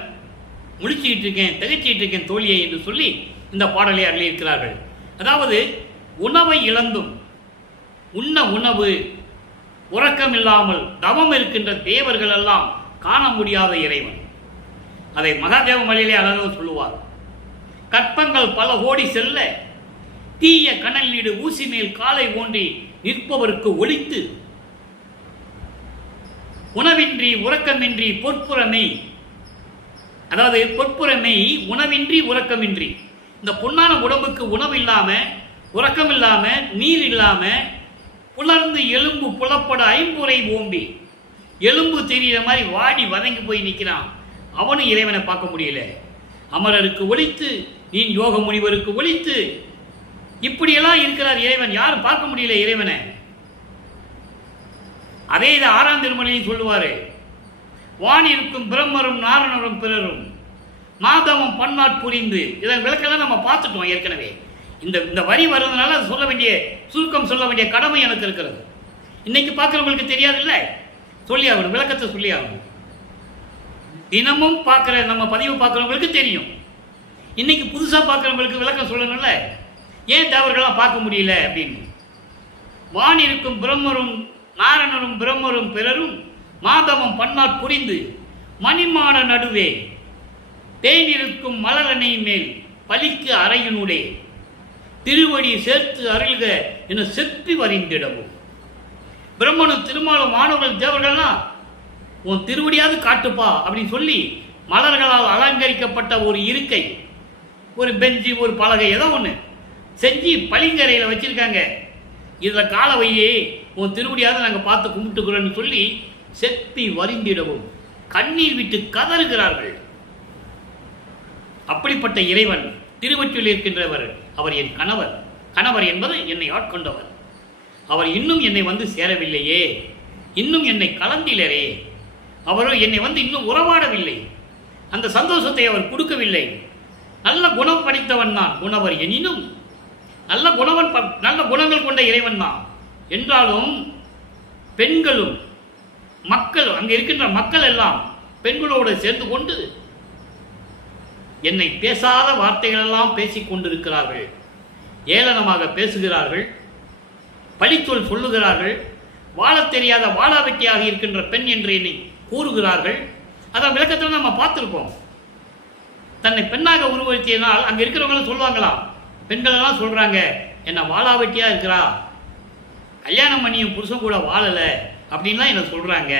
முடிச்சுக்கிட்டு இருக்கேன், திகைச்சிக்கிட்டு இருக்கேன் தோழியை என்று சொல்லி இந்த பாடலை அருளியிருக்கிறார்கள். அதாவது உணவை இழந்தும், உண்ண உணவு உறக்கமில்லாமல் தவம் இருக்கின்ற தேவர்கள் எல்லாம் காண முடியாத இறைவன். அதை மகாதேவ மலையிலே அழகாக சொல்லுவார். கற்பங்கள் பல கோடி செல்ல தீய கனல் நீடு ஊசி மேல் காலை ஓன்றி நிற்பவருக்கு ஒளித்து, உணவின்றி உறக்கமின்றி பொற்புறமை, அதாவது பொற்புறமை உணவின்றி உறக்கமின்றி, இந்த பொன்னான உடம்புக்கு உணவு இல்லாம, உறக்கம் இல்லாம, நீர் இல்லாம, புலர்ந்து எலும்பு புலப்பட ஐம்புரை ஓம்பி, எலும்பு தெரிகிற மாதிரி வாடி வதங்கி போய் நிற்கிறான். அவனும் இறைவனை பார்க்க முடியல. அமரருக்கு ஒளித்து, நீ யோக முனிவருக்கு ஒளித்து, இப்படியெல்லாம் இருக்கிறார் இறைவன், யாரும் பார்க்க முடியல இறைவனை. அதே இதை 6ஆம் திருமலையும் சொல்லுவாரு, வானிருக்கும் பிரம்மரும் நாரணரும் பிறரும் மாதவம் பன்னாட் புரிந்து. இதன் விளக்கெல்லாம் நம்ம பார்த்துட்டோம் ஏற்கனவே. இந்த வரி வருவதனால சொல்ல வேண்டிய சுருக்கம் சொல்ல வேண்டிய கடமை எனக்கு இருக்கிறது. இன்னைக்கு பார்க்குறவங்களுக்கு தெரியாது இல்லை, சொல்லி ஆகணும், விளக்கத்தை சொல்லி ஆகணும். தினமும் பார்க்குற நம்ம பதிவு பார்க்குறவங்களுக்கு தெரியும். இன்னைக்கு புதுசாக பார்க்குறவங்களுக்கு விளக்கம் சொல்லணும்ல, ஏன் தேவர்களாம் பார்க்க முடியல அப்படின்னு. வான் இருக்கும் பிரம்மரும் நாரணரும் பிரம்மரும் பிறரும் மாதவம் பன்னாட் புரிந்து மணிமான நடுவே தேனிருக்கும் மலரணை மேல் பலிக்கு அறையினுடைய திருவடி சேர்த்து அருள்க என செப்பி வரிந்திடவும். பிரம்மனும் திருமாலும் மாணவர்கள் தேவர்கள்லாம் உன் திருவடியாவது காட்டுப்பா அப்படின்னு சொல்லி மலர்களால் அலங்கரிக்கப்பட்ட ஒரு இருக்கை, ஒரு பெஞ்சு, ஒரு பலகை, ஏதோ ஒன்று செஞ்சு பளிங்கரையில் வச்சிருக்காங்க. இதில் கால வையே, உன் திருவடியாவது நாங்கள் பார்த்து கும்பிட்டுக்கிறோன்னு சொல்லி செப்பி வரிந்திடவும் கண்ணீர் விட்டு கதறுகிறார்கள். அப்படிப்பட்ட இறைவன் திருவொற்றியூரில் இருக்கின்றவர். அவர் என் கணவர். கணவர் என்பது என்னை ஆட்கொண்டவர். அவர் இன்னும் என்னை வந்து சேரவில்லையே, இன்னும் என்னை கலந்திலரே. அவரோ என்னை வந்து இன்னும் உறவாடவில்லை, அந்த சந்தோஷத்தை அவர் கொடுக்கவில்லை. நல்ல குணம் படைத்தவன் தான் குணவர், எனினும் நல்ல குணங்கள் கொண்ட இறைவன் தான் என்றாலும் பெண்களும் மக்களும் அங்கே இருக்கின்ற மக்கள் எல்லாம் பெண்களோடு சேர்ந்து கொண்டு என்னை பேசாத வார்த்தைகள் எல்லாம் பேசிக் கொண்டிருக்கிறார்கள், ஏளனமாக பேசுகிறார்கள், பழிச்சொல் சொல்லுகிறார்கள், வாழத் தெரியாத வாழாவெட்டியாக இருக்கின்ற பெண் என்று என்னை கூறுகிறார்கள். அதான் விளக்கத்தில் நம்ம பார்த்துருக்கோம். தன்னை பெண்ணாக உருவத்தினால் அங்கே இருக்கிறவங்களும் சொல்லுவாங்களாம், பெண்கள் எல்லாம் சொல்றாங்க என்ன வாழாவெட்டியா இருக்கிறா, கல்யாணம் பண்ணியும் புருஷன் கூட வாழலை அப்படின்லாம் என்ன சொல்றாங்க.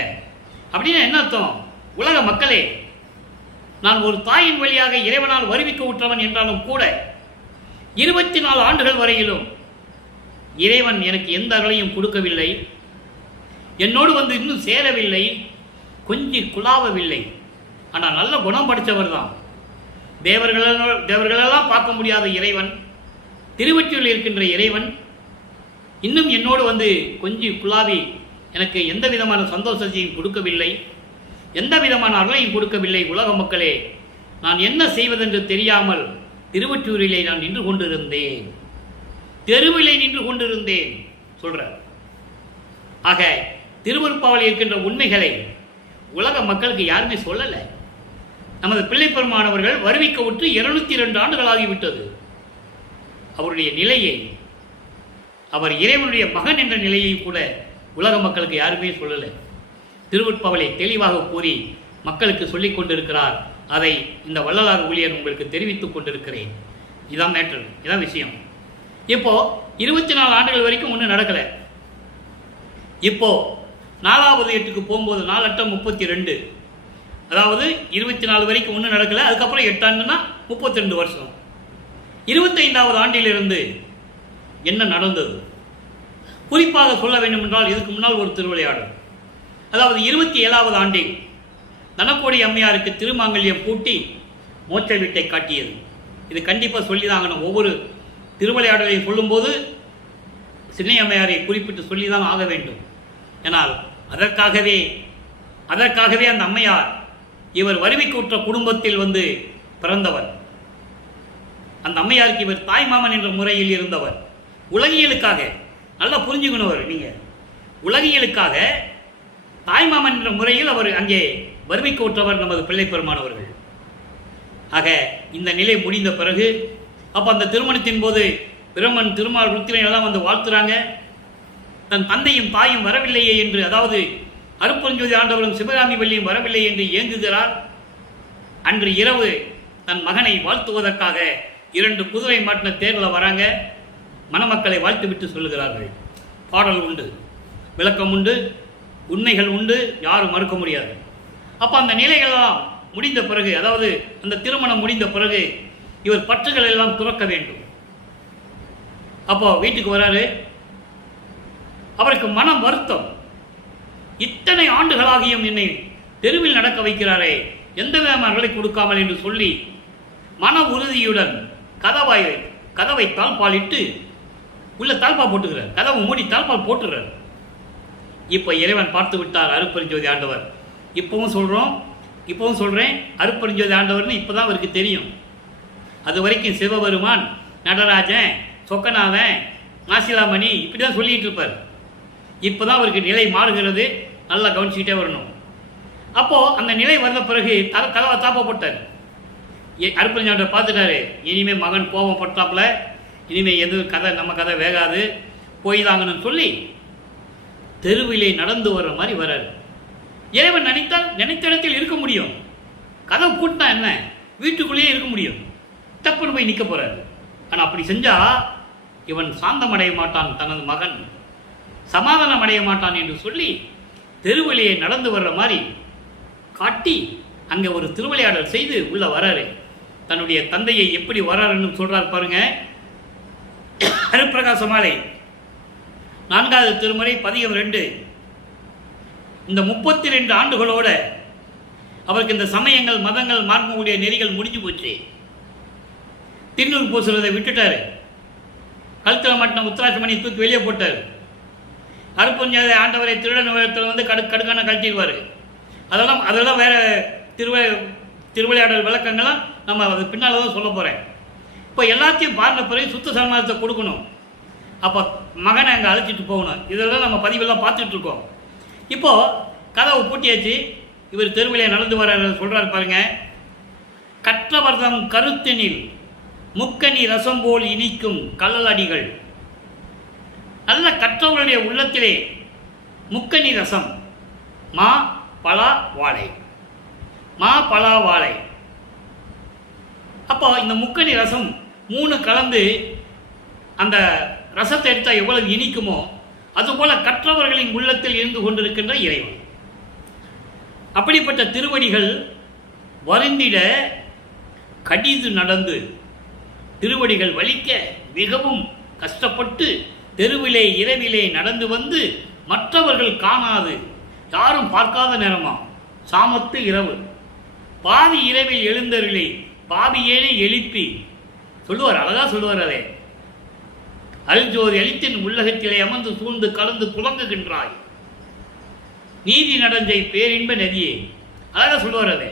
அப்படின்னா என்ன அர்த்தம்? உலக மக்களே, நான் ஒரு தாயின் வழியாக இறைவனால் வருவிக்க உற்றவன் என்றாலும் கூட 24 ஆண்டுகள் வரையிலும் இறைவன் எனக்கு எந்த அருளையும் கொடுக்கவில்லை, என்னோடு வந்து இன்னும் சேரவில்லை, கொஞ்சி குழாவவில்லை. ஆனால் நல்ல குணம் படித்தவர் தான். தேவர்களெல்லாம் பார்க்க முடியாத இறைவன், திருவொற்றியூரில் இருக்கின்ற இறைவன் இன்னும் என்னோடு வந்து கொஞ்சி குழாவி எனக்கு எந்த விதமான சந்தோஷத்தையும் கொடுக்கவில்லை, எந்த விதமான அருளையும் கொடுக்கவில்லை. உலக மக்களே, நான் என்ன செய்வதென்று தெரியாமல் திருவொற்றியூரிலே நான் நின்று கொண்டிருந்தேன், தெருவிலே நின்று கொண்டிருந்தேன் சொல்றார். ஆக திருவருட்பாவில் இருக்கின்ற உண்மைகளை உலக மக்களுக்கு யாருமே சொல்லலை. நமது பிள்ளைப்பெருமானவர்கள் வருவிக்க உற்று 202 ஆண்டுகளாகிவிட்டது. அவருடைய நிலையை, அவர் இறைவனுடைய மகன் என்ற நிலையை கூட உலக மக்களுக்கு யாருமே சொல்லலை. திருவருட்பாவலை தெளிவாக கூறி மக்களுக்கு சொல்லிக் கொண்டிருக்கிறார். அதை இந்த வள்ளலார் ஊழியர் உங்களுக்கு தெரிவித்துக் கொண்டிருக்கிறேன். இதான் மேட்டர், இதான் விஷயம். இப்போ 24 ஆண்டுகள் வரைக்கும் ஒன்றும் நடக்கலை. இப்போ 4வது எட்டுக்கு போகும்போது 4×8 = 32, அதாவது 24 வரைக்கும் ஒன்றும் நடக்கலை. அதுக்கப்புறம் 8 ஆண்டுன்னா 32 வருஷம். 25வது ஆண்டிலிருந்து என்ன நடந்தது குறிப்பாக சொல்ல வேண்டும் என்றால், இதுக்கு முன்னால் ஒரு திருவிளையாடல், அதாவது 27வது ஆண்டில் தனக்கோடி அம்மையாருக்கு திருமாங்கல்யம் பூட்டி மோட்ச வீட்டை காட்டியது. இது கண்டிப்பாக சொல்லிதாங்கணும். ஒவ்வொரு திருவிளையாடலையும் சொல்லும்போது சின்னை அம்மையாரை குறிப்பிட்டு சொல்லிதான் ஆக வேண்டும். ஏனால் அதற்காகவே அந்த அம்மையார் இவர் வருவிக்குற்ற குடும்பத்தில் வந்து பிறந்தவர். அந்த அம்மையாருக்கு இவர் தாய்மாமன் என்ற முறையில் இருந்தவர். உலகியலுக்காக நல்லா புரிஞ்சுக்கணும், நீங்கள் உலகியலுக்காக தாய்மாமன் என்ற முறையில் அவர் அங்கே வருவிக்க உற்றவர் நமது பிள்ளைப்பெருமானவர்கள். ஆக இந்த நிலை முடிந்த பிறகு அப்போ அந்த திருமணத்தின் போது பிரம்மன் திருமால் ருத்திரன் எல்லாம் வந்து வாழ்த்துறாங்க. தன் தந்தையும் தாயும் வரவில்லையே என்று, அதாவது அருட்பெருஞ்சோதி ஆண்டவரும் சிவகாமி வள்ளியும் வரவில்லை என்று ஏங்குகிறார். அன்று இரவு தன் மகனை வாழ்த்துவதற்காக 2 குதிரை மாட்டின தேரில் வராங்க. மணமக்களை வாழ்த்துவிட்டு சொல்லுகிறார்கள். பாடல் உண்டு, விளக்கம் உண்டு, உண்மைகள் உண்டு, யாரும் மறுக்க முடியாது. அப்போ அந்த நிலைகளெல்லாம் முடிந்த பிறகு, அதாவது அந்த திருமணம் முடிந்த பிறகு இவர் பற்றுகள் எல்லாம் துறக்க வேண்டும். அப்போ வீட்டுக்கு வராரு. அவருக்கு மனம் வருத்தம், இத்தனை ஆண்டுகளாகியும் என்னை தெருவில் நடக்க வைக்கிறாரே, எந்த விதமான அருளை கொடுக்காமல் என்று சொல்லி மன உறுதியுடன் கதவை தாழ்பாலிட்டு உள்ள தாழ்பால் போட்டுக்கிறார். கதவை மூடி தாழ்பால் போட்டுறார். இப்போ இறைவன் பார்த்து விட்டார் அருட்பெருஞ்சோதி ஆண்டவர். இப்பவும் சொல்கிறேன், அருட்பெருஞ்சோதி ஆண்டவர்னு இப்போ தான் அவருக்கு தெரியும். அது வரைக்கும் சிவபெருமான், நடராஜன், சொக்கநாதன், நாசிலாமணி இப்படி தான் சொல்லிகிட்டு இருப்பார். இப்போ தான் அவருக்கு நிலை மாறுகிறது. நல்லா கவனிச்சுக்கிட்டே வரணும். அப்போது அந்த நிலை வந்த பிறகு கதவை தாப்ப போட்டார். அருட்பெருஞ்சாண்டவர் பார்த்துட்டாரு, இனிமேல் மகன் கோபம் பட்டாப்புல, இனிமேல் எது நம்ம கதை வேகாது, போய் தாங்கன்னு சொல்லி தெருவிலே நடந்து வர்ற மாதிரி வர்றாரு. இறைவன் நினைத்தால் நினைத்த இடத்தில் இருக்க முடியும். கதவை பூட்டினா என்ன, வீட்டுக்குள்ளேயே இருக்க முடியும். தப்புன்னு போய் நிற்க போகிறாரு. ஆனால் அப்படி செஞ்சால் இவன் சாந்தம் அடைய மாட்டான், தனது மகன் சமாதானம் அடைய மாட்டான் என்று சொல்லி தெருவிலேயே நடந்து வர்ற மாதிரி காட்டி அங்கே ஒரு திருவிளையாடல் செய்து உள்ள வராரு. தன்னுடைய தந்தையை எப்படி வராருன்னு சொல்றார் பாருங்க. அருட்பிரகாச மாலை 4வது திருமுறை பதிகம் 2. இந்த 32 ஆண்டுகளோட அவருக்கு இந்த சமயங்கள், மதங்கள், மார்க்கக்கூடிய நெறிகள் முடிஞ்சு போச்சு. திருநூறு பூசுறதை விட்டுட்டாரு. கழுத்தில் மாட்டின உத்தராட்சமணி தூக்கி வெளியே போட்டார். அருட்பெருஞ்சோதி ஆண்டவரை திருடன் வேடத்தில் வந்து கடுக்கான கழட்டிடுவார். அதெல்லாம் வேறு திருவிளையாடல் விளக்கங்கள்லாம் நம்ம அது பின்னால் தான் சொல்ல போகிறேன். இப்போ எல்லாத்தையும் பார்த்த பிறகு சுத்த சன்மார்க்கத்தை கொடுக்கணும். அப்போ மகனை அங்கே அழைச்சிட்டு போகணும். இதெல்லாம் நம்ம பதிவெல்லாம் பார்த்துட்ருக்கோம். இப்போது கதவை பூட்டியாச்சு. இவர் தெருவிலே நடந்து வர சொல்கிறார் பாருங்க. கற்றவர்தம் கருத்தினில் முக்கனி ரசம் போல் இனிக்கும் கள்ளலடிகள். நல்ல கற்றவர்களுடைய உள்ளத்திலே முக்கனி ரசம், மா பலா வாழை, மா பலா வாழை. அப்போ இந்த முக்கனி ரசம் 3 கலந்து அந்த ரசத்தை எடுத்தால் எவ்வளவு இனிக்குமோ அதுபோல கற்றவர்களின் உள்ளத்தில் இருந்து கொண்டிருக்கின்ற இறைவன். அப்படிப்பட்ட திருவடிகள் வருந்திட கடிது நடந்து, திருவடிகள் வலிக்க மிகவும் கஷ்டப்பட்டு தெருவிலே இரவிலே நடந்து வந்து மற்றவர்கள் காணாது, யாரும் பார்க்காத நேரமா, சாமத்து இரவு, பாதி இரவில் எழுந்தவர்களை பாவியேனே எழுப்பி சொல்லுவார். அழகா சொல்லுவார். அதே அல்ஜோதி அளித்தின் உள்ளகத்திலே அமர்ந்து சூழ்ந்து கலந்து புலங்குகின்றாய், நீதி நடஞ்சை பேரின்ப நதியே. அழகா சொல்லுவார். அதே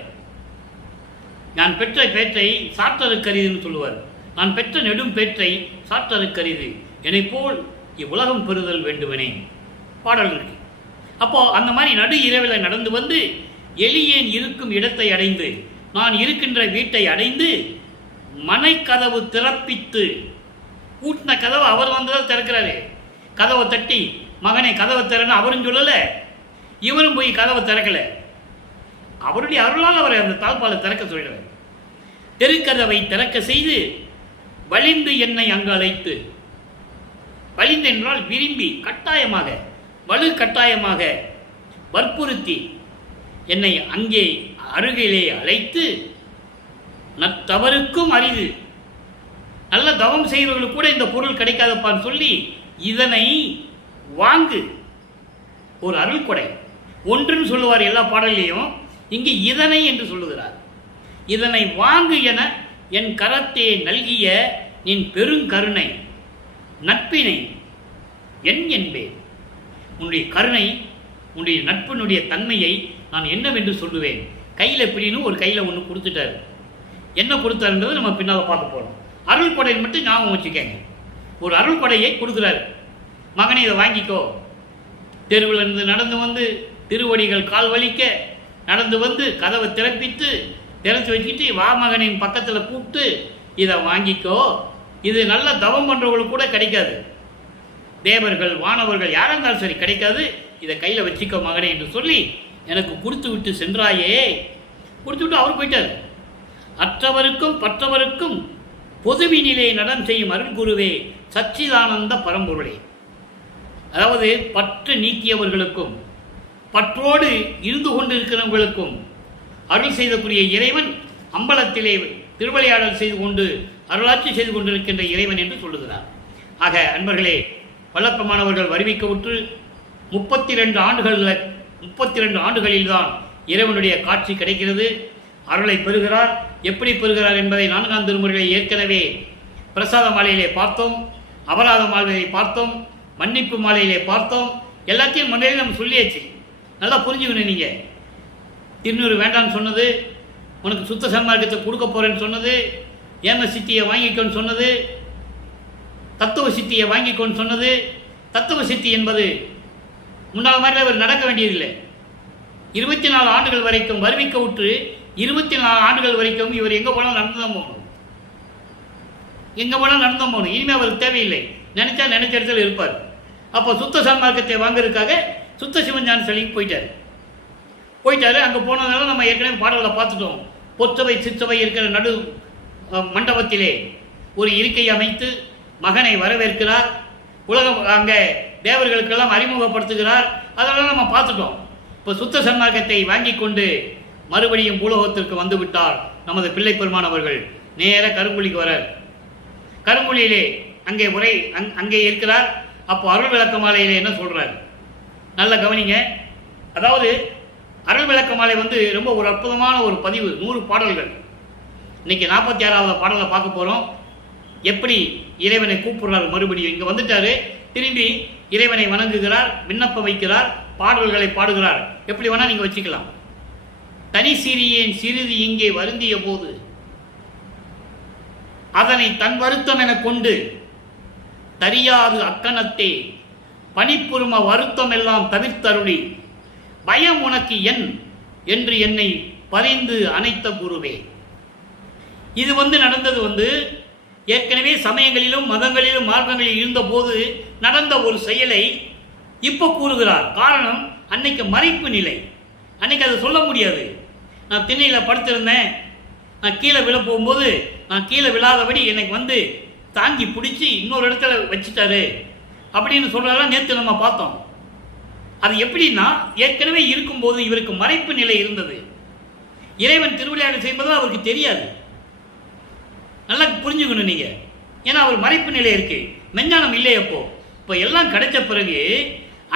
நான் பெற்ற பேற்றை சாற்றருக்கரிதுன்னு சொல்லுவார். நான் பெற்ற நெடும் பேற்றை சாற்றருக்கரிது, என்னை போல் இவ்வுலகம் பெறுதல் வேண்டுவனே பாடல் இருக்கு. அப்போ அந்த மாதிரி நடு இரவில் நடந்து வந்து எளியேன் இருக்கும் இடத்தை அடைந்து, நான் இருக்கின்ற வீட்டை அடைந்து மனைக்கதவு திறப்பித்து, கூட்டின கதவை அவர் வந்ததான் திறக்கிறாரு. கதவை தட்டி மகனை கதவை திறன்னு அவரும் சொல்லலை, இவரும் போய் கதவை திறக்கலை. அவருடைய அருளால் அவரை அந்த தாழ்பாலை திறக்க சொல்கிறார். தெருக்கதவை திறக்க செய்து வலிந்து என்னை அங்கு அழைத்து, வலிந்து என்றால் விரும்பி, கட்டாயமாக, வலு கட்டாயமாக வற்புறுத்தி என்னை அங்கே அருகிலே அழைத்து, நத்தவருக்கும் அரிது, நல்ல தவம் செய்கிறவர்களுக்கு கூட இந்த பொருள் கிடைக்காதப்பான்னு சொல்லி இதனை வாங்கு. ஒரு அருள் கொடை ஒன்றுன்னு சொல்லுவார் எல்லா பாடலையும், இங்கு இதனை என்று சொல்லுகிறார். இதனை வாங்கு என என் கரத்தே நல்கிய நின் பெருங்கருணை நட்பினை என் என்பேன். உன்னுடைய கருணை, உன்னுடைய நட்பினுடைய தன்மையை நான் என்னவென்று சொல்லுவேன். கையில் எப்படின்னு ஒரு கையில் ஒன்று கொடுத்துட்டாரு. என்ன கொடுத்தாருன்றது நம்ம பின்னால் பார்க்க போகிறோம். அருள் கொடையை மட்டும் ஞாபகம் வச்சுக்கங்க. ஒரு அருள் கொடையை கொடுக்குறாரு. மகனை இதை வாங்கிக்கோ. தெருவில் இருந்து நடந்து வந்து திருவடிகள் கால் வலிக்க நடந்து வந்து கதவை திறப்பித்து திறந்து வச்சுக்கிட்டு வா மகனின் பக்கத்தில் கூப்பிட்டு இதை வாங்கிக்கோ. இது நல்ல தவம் பண்ணுறவங்களுக்கு கூட கிடைக்காது. தேவர்கள் வானவர்கள் யாராக இருந்தாலும் சரி கிடைக்காது. இதை கையில் வச்சுக்கோ மகனே என்று சொல்லி எனக்கு கொடுத்து விட்டு சென்றாயே. கொடுத்து விட்டு அவர் போயிட்டார். அற்றவருக்கும் பற்றவருக்கும் பொதுவினிலே நடம் செய்யும் அருள் குருவே சச்சிதானந்த பரம்பொருளே. அதாவது பற்று நீக்கியவர்களுக்கும் பற்றோடு இருந்து கொண்டிருக்கிறவர்களுக்கும் அருள் செய்தக்கூடிய இறைவன் அம்பலத்திலே திருவிளையாடல் செய்து கொண்டு அருளாட்சி செய்து கொண்டிருக்கின்ற இறைவன் என்று சொல்லுகிறார். ஆக அன்பர்களே, வல்லப்பமானவர்கள் வருவிக்கவுற்று 32 ஆண்டுகளில்தான் இறைவனுடைய காட்சி கிடைக்கிறது. அருளை பெறுகிறார். எப்படி பெறுகிறார் என்பதை 4ஆம் திருமுறைகளை ஏற்கனவே பிரசாத மாலையிலே பார்த்தோம், அபராத மாலையை பார்த்தோம், மன்னிப்பு மாலையிலே பார்த்தோம். எல்லாத்தையும் முன்னாடி நம்ம சொல்லியாச்சு. நல்லா புரிஞ்சுக்கணும். நீங்கள் திருநூறு வேண்டான்னு சொன்னது, உனக்கு சுத்த சன்மார்க்கத்தை கொடுக்க போகிறேன்னு சொன்னது, ஏம சித்தியை வாங்கிக்கோன்னு சொன்னது, தத்துவ சித்தியை வாங்கிக்கோன்னு சொன்னது. தத்துவ சித்தி என்பது முன்னால் மாதிரி அவர் நடக்க வேண்டியதில்லை. 24 ஆண்டுகள் வரைக்கும் வருவிக்க விட்டு 24 ஆண்டுகள் வரைக்கும் இவர் எங்கே போனாலும் நடந்து தான் போகணும். எங்கே போனாலும் நடந்து தான் போகணும். இனிமேல் அவருக்கு தேவையில்லை. நினைச்சா நினைச்ச இடத்துல இருப்பார். அப்போ சுத்த சன்மார்க்கத்தை வாங்குறதுக்காக சுத்த சிவஞான சிலைக்கு போயிட்டாரு. அங்கே போனதுனால நம்ம ஏற்கனவே பாடல்களை பார்த்துட்டோம். பொற்றவை சிற்றவை இருக்கிற நடு மண்டபத்திலே ஒரு இருக்கை அமைத்து மகனை வரவேற்கிறார். உலகம் அங்கே தேவர்களுக்கெல்லாம் அறிமுகப்படுத்துகிறார். அதெல்லாம் நம்ம பார்த்துட்டோம். இப்போ சுத்த சன்மார்க்கத்தை வாங்கி கொண்டு மறுபடியும் பூலோகத்திற்கு வந்து விட்டார் நமது பிள்ளை பெருமான் அவர்கள். நேர கருங்குழிக்கு வரார். கருங்குழியிலே அங்கே இருக்கிறார். அப்போ அருள் விளக்க மாலையிலே என்ன சொல்றார்? நல்ல கவனிங்க. அதாவது அருள் விளக்க மாலை ரொம்ப ஒரு அற்புதமான ஒரு பதிவு. 100 பாடல்கள். இன்னைக்கு 46வது பாடலை பார்க்க போகிறோம். எப்படி இறைவனை கூப்பிடுறாரு. மறுபடியும் இங்கே வந்துட்டாரு. திரும்பி இறைவனை வணங்குகிறார், விண்ணப்பம் வைக்கிறார், பாடல்களை பாடுகிறார். எப்படி வேணா நீங்க வச்சுக்கலாம். தனி சிறியேன் சிறிது இங்கே வருந்திய போது அதனை தன் வருத்தம் என கொண்டு தரியாது அக்கணத்தே பனிப்புறும வருத்தம் எல்லாம் தவிர்த்தருளி பயம் உனக்கு என் என்று என்னை பரிந்து அணைத்த குருவே. இது நடந்தது ஏற்கனவே சமயங்களிலும் மதங்களிலும் மார்க்கங்களில் இருந்தபோது நடந்த ஒரு செயலை இப்ப கூறுகிறார். காரணம், அன்னைக்கு மறைப்பு நிலை. அன்னைக்கு அதை சொல்ல முடியாது. நான் திண்ணையில் படுத்திருந்தேன், நான் கீழே விழ போகும்போது நான் கீழே விழாதபடி எனக்கு தாங்கி பிடிச்சி இன்னொரு இடத்துல வச்சுட்டாரு அப்படின்னு சொல்றதெல்லாம் நேற்று நம்ம பார்த்தோம். அது எப்படின்னா, ஏற்கனவே இருக்கும்போது இவருக்கு மறைப்பு நிலை இருந்தது. இறைவன் திருவிளையாடல் செய்வது அவருக்கு தெரியாது. நல்லா புரிஞ்சுக்கணும் நீங்க. ஏன்னா அவர் மறைப்பு நிலை இருக்கு, மெஞ்ஞானம் இல்லை. இப்போ எல்லாம் கிடைச்ச பிறகு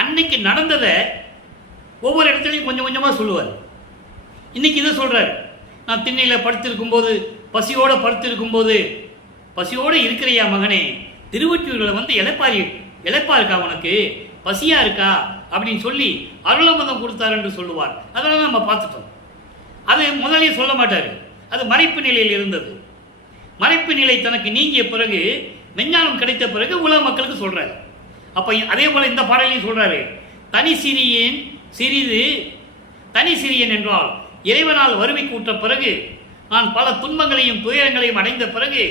அன்னைக்கு நடந்ததை ஒவ்வொரு இடத்துலையும் கொஞ்சம் கொஞ்சமா சொல்லுவார். இன்னைக்கு இதை சொல்றாரு. நான் திண்ணையில் படுத்திருக்கும் போது, பசியோட படுத்திருக்கும் போது, பசியோட இருக்கிறையா மகனே, திருவொற்றியூர்களை இளைப்பா இருக்கா, உனக்கு பசியா இருக்கா அப்படின்னு சொல்லி அருளமதம் கொடுத்தார் என்று சொல்லுவார். அதெல்லாம் நம்ம பார்த்துட்டோம். அது முதலே சொல்ல மாட்டார். அது மறைப்பு நிலையில் இருந்தது. மறைப்பு நிலை தனக்கு நீங்கிய பிறகு, மெஞ்ஞானம் கிடைத்த பிறகு உலக மக்களுக்கு சொல்றாரு. அப்ப அதே போல இந்த பாடலையும் சொல்றாரு. தனி சிறியேன் சிறிது, தனி சிறியன் என்றால் இறைவனால் வறுமை கூட்ட பிறகு, நான் பல துன்பங்களையும் துயரங்களையும் அடைந்த பிறகு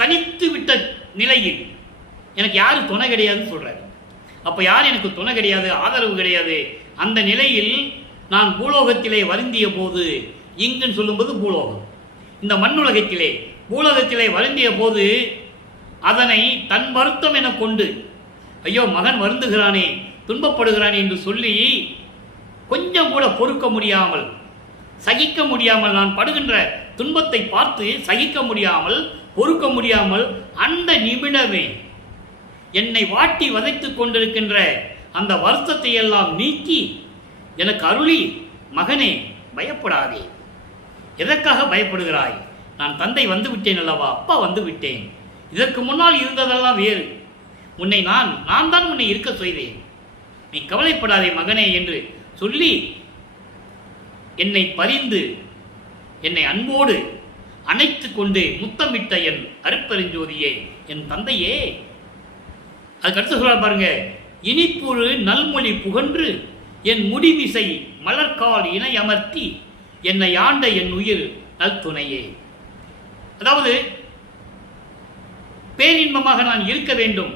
தனித்து விட்ட நிலையில் எனக்கு யாரும் துணை கிடையாதுன்னு சொல்றாரு. அப்ப யார் எனக்கு துணை கிடையாது, ஆதரவு கிடையாது. அந்த நிலையில் நான் பூலோகத்திலே வருந்திய போது, இங்குன்னு சொல்லும்போது பூலோகம், இந்த மண்ணுலகத்திலே பூலோகத்திலே வருந்திய போது அதனை தன் வருத்தம் என கொண்டு, ஐயோ மகன் வருந்துகிறானே, துன்பப்படுகிறானே என்று சொல்லி கொஞ்சம் கூட பொறுக்க முடியாமல், சகிக்க முடியாமல், நான் படுகின்ற துன்பத்தை பார்த்து சகிக்க முடியாமல், பொறுக்க முடியாமல், அந்த நிமிடமே என்னை வாட்டி வதைத்துக் கொண்டிருக்கின்ற அந்த வருத்தத்தை எல்லாம் நீக்கி எனக்கு அருளி, மகனே பயப்படாதே. எதற்காக பயப்படுகிறாய்? நான் தந்தை வந்து விட்டேன் அல்லவா, அப்பா வந்து விட்டேன். இதற்கு முன்னால் இருந்ததெல்லாம் வேறு. உன்னை நான் தான் உன்னை இருக்க செய்தேன். நீ கவலைப்படாதே மகனே என்று சொல்லி என்னை பரிந்து, என்னை அன்போடு அணைத்து கொண்டு முத்தமிட்ட என் அருட்பெருஞ்சோதியே, என் தந்தையே. அதுக்கடுத்து சொல்ல பாருங்க. இனிப்புறு நல்மொழி புகன்று என் முடிவிசை மலர்கால் இணை அமர்த்தி என்னை ஆண்ட என் உயிர் நல் துணையே. அதாவது பேரின்பமாக நான் இருக்க வேண்டும்,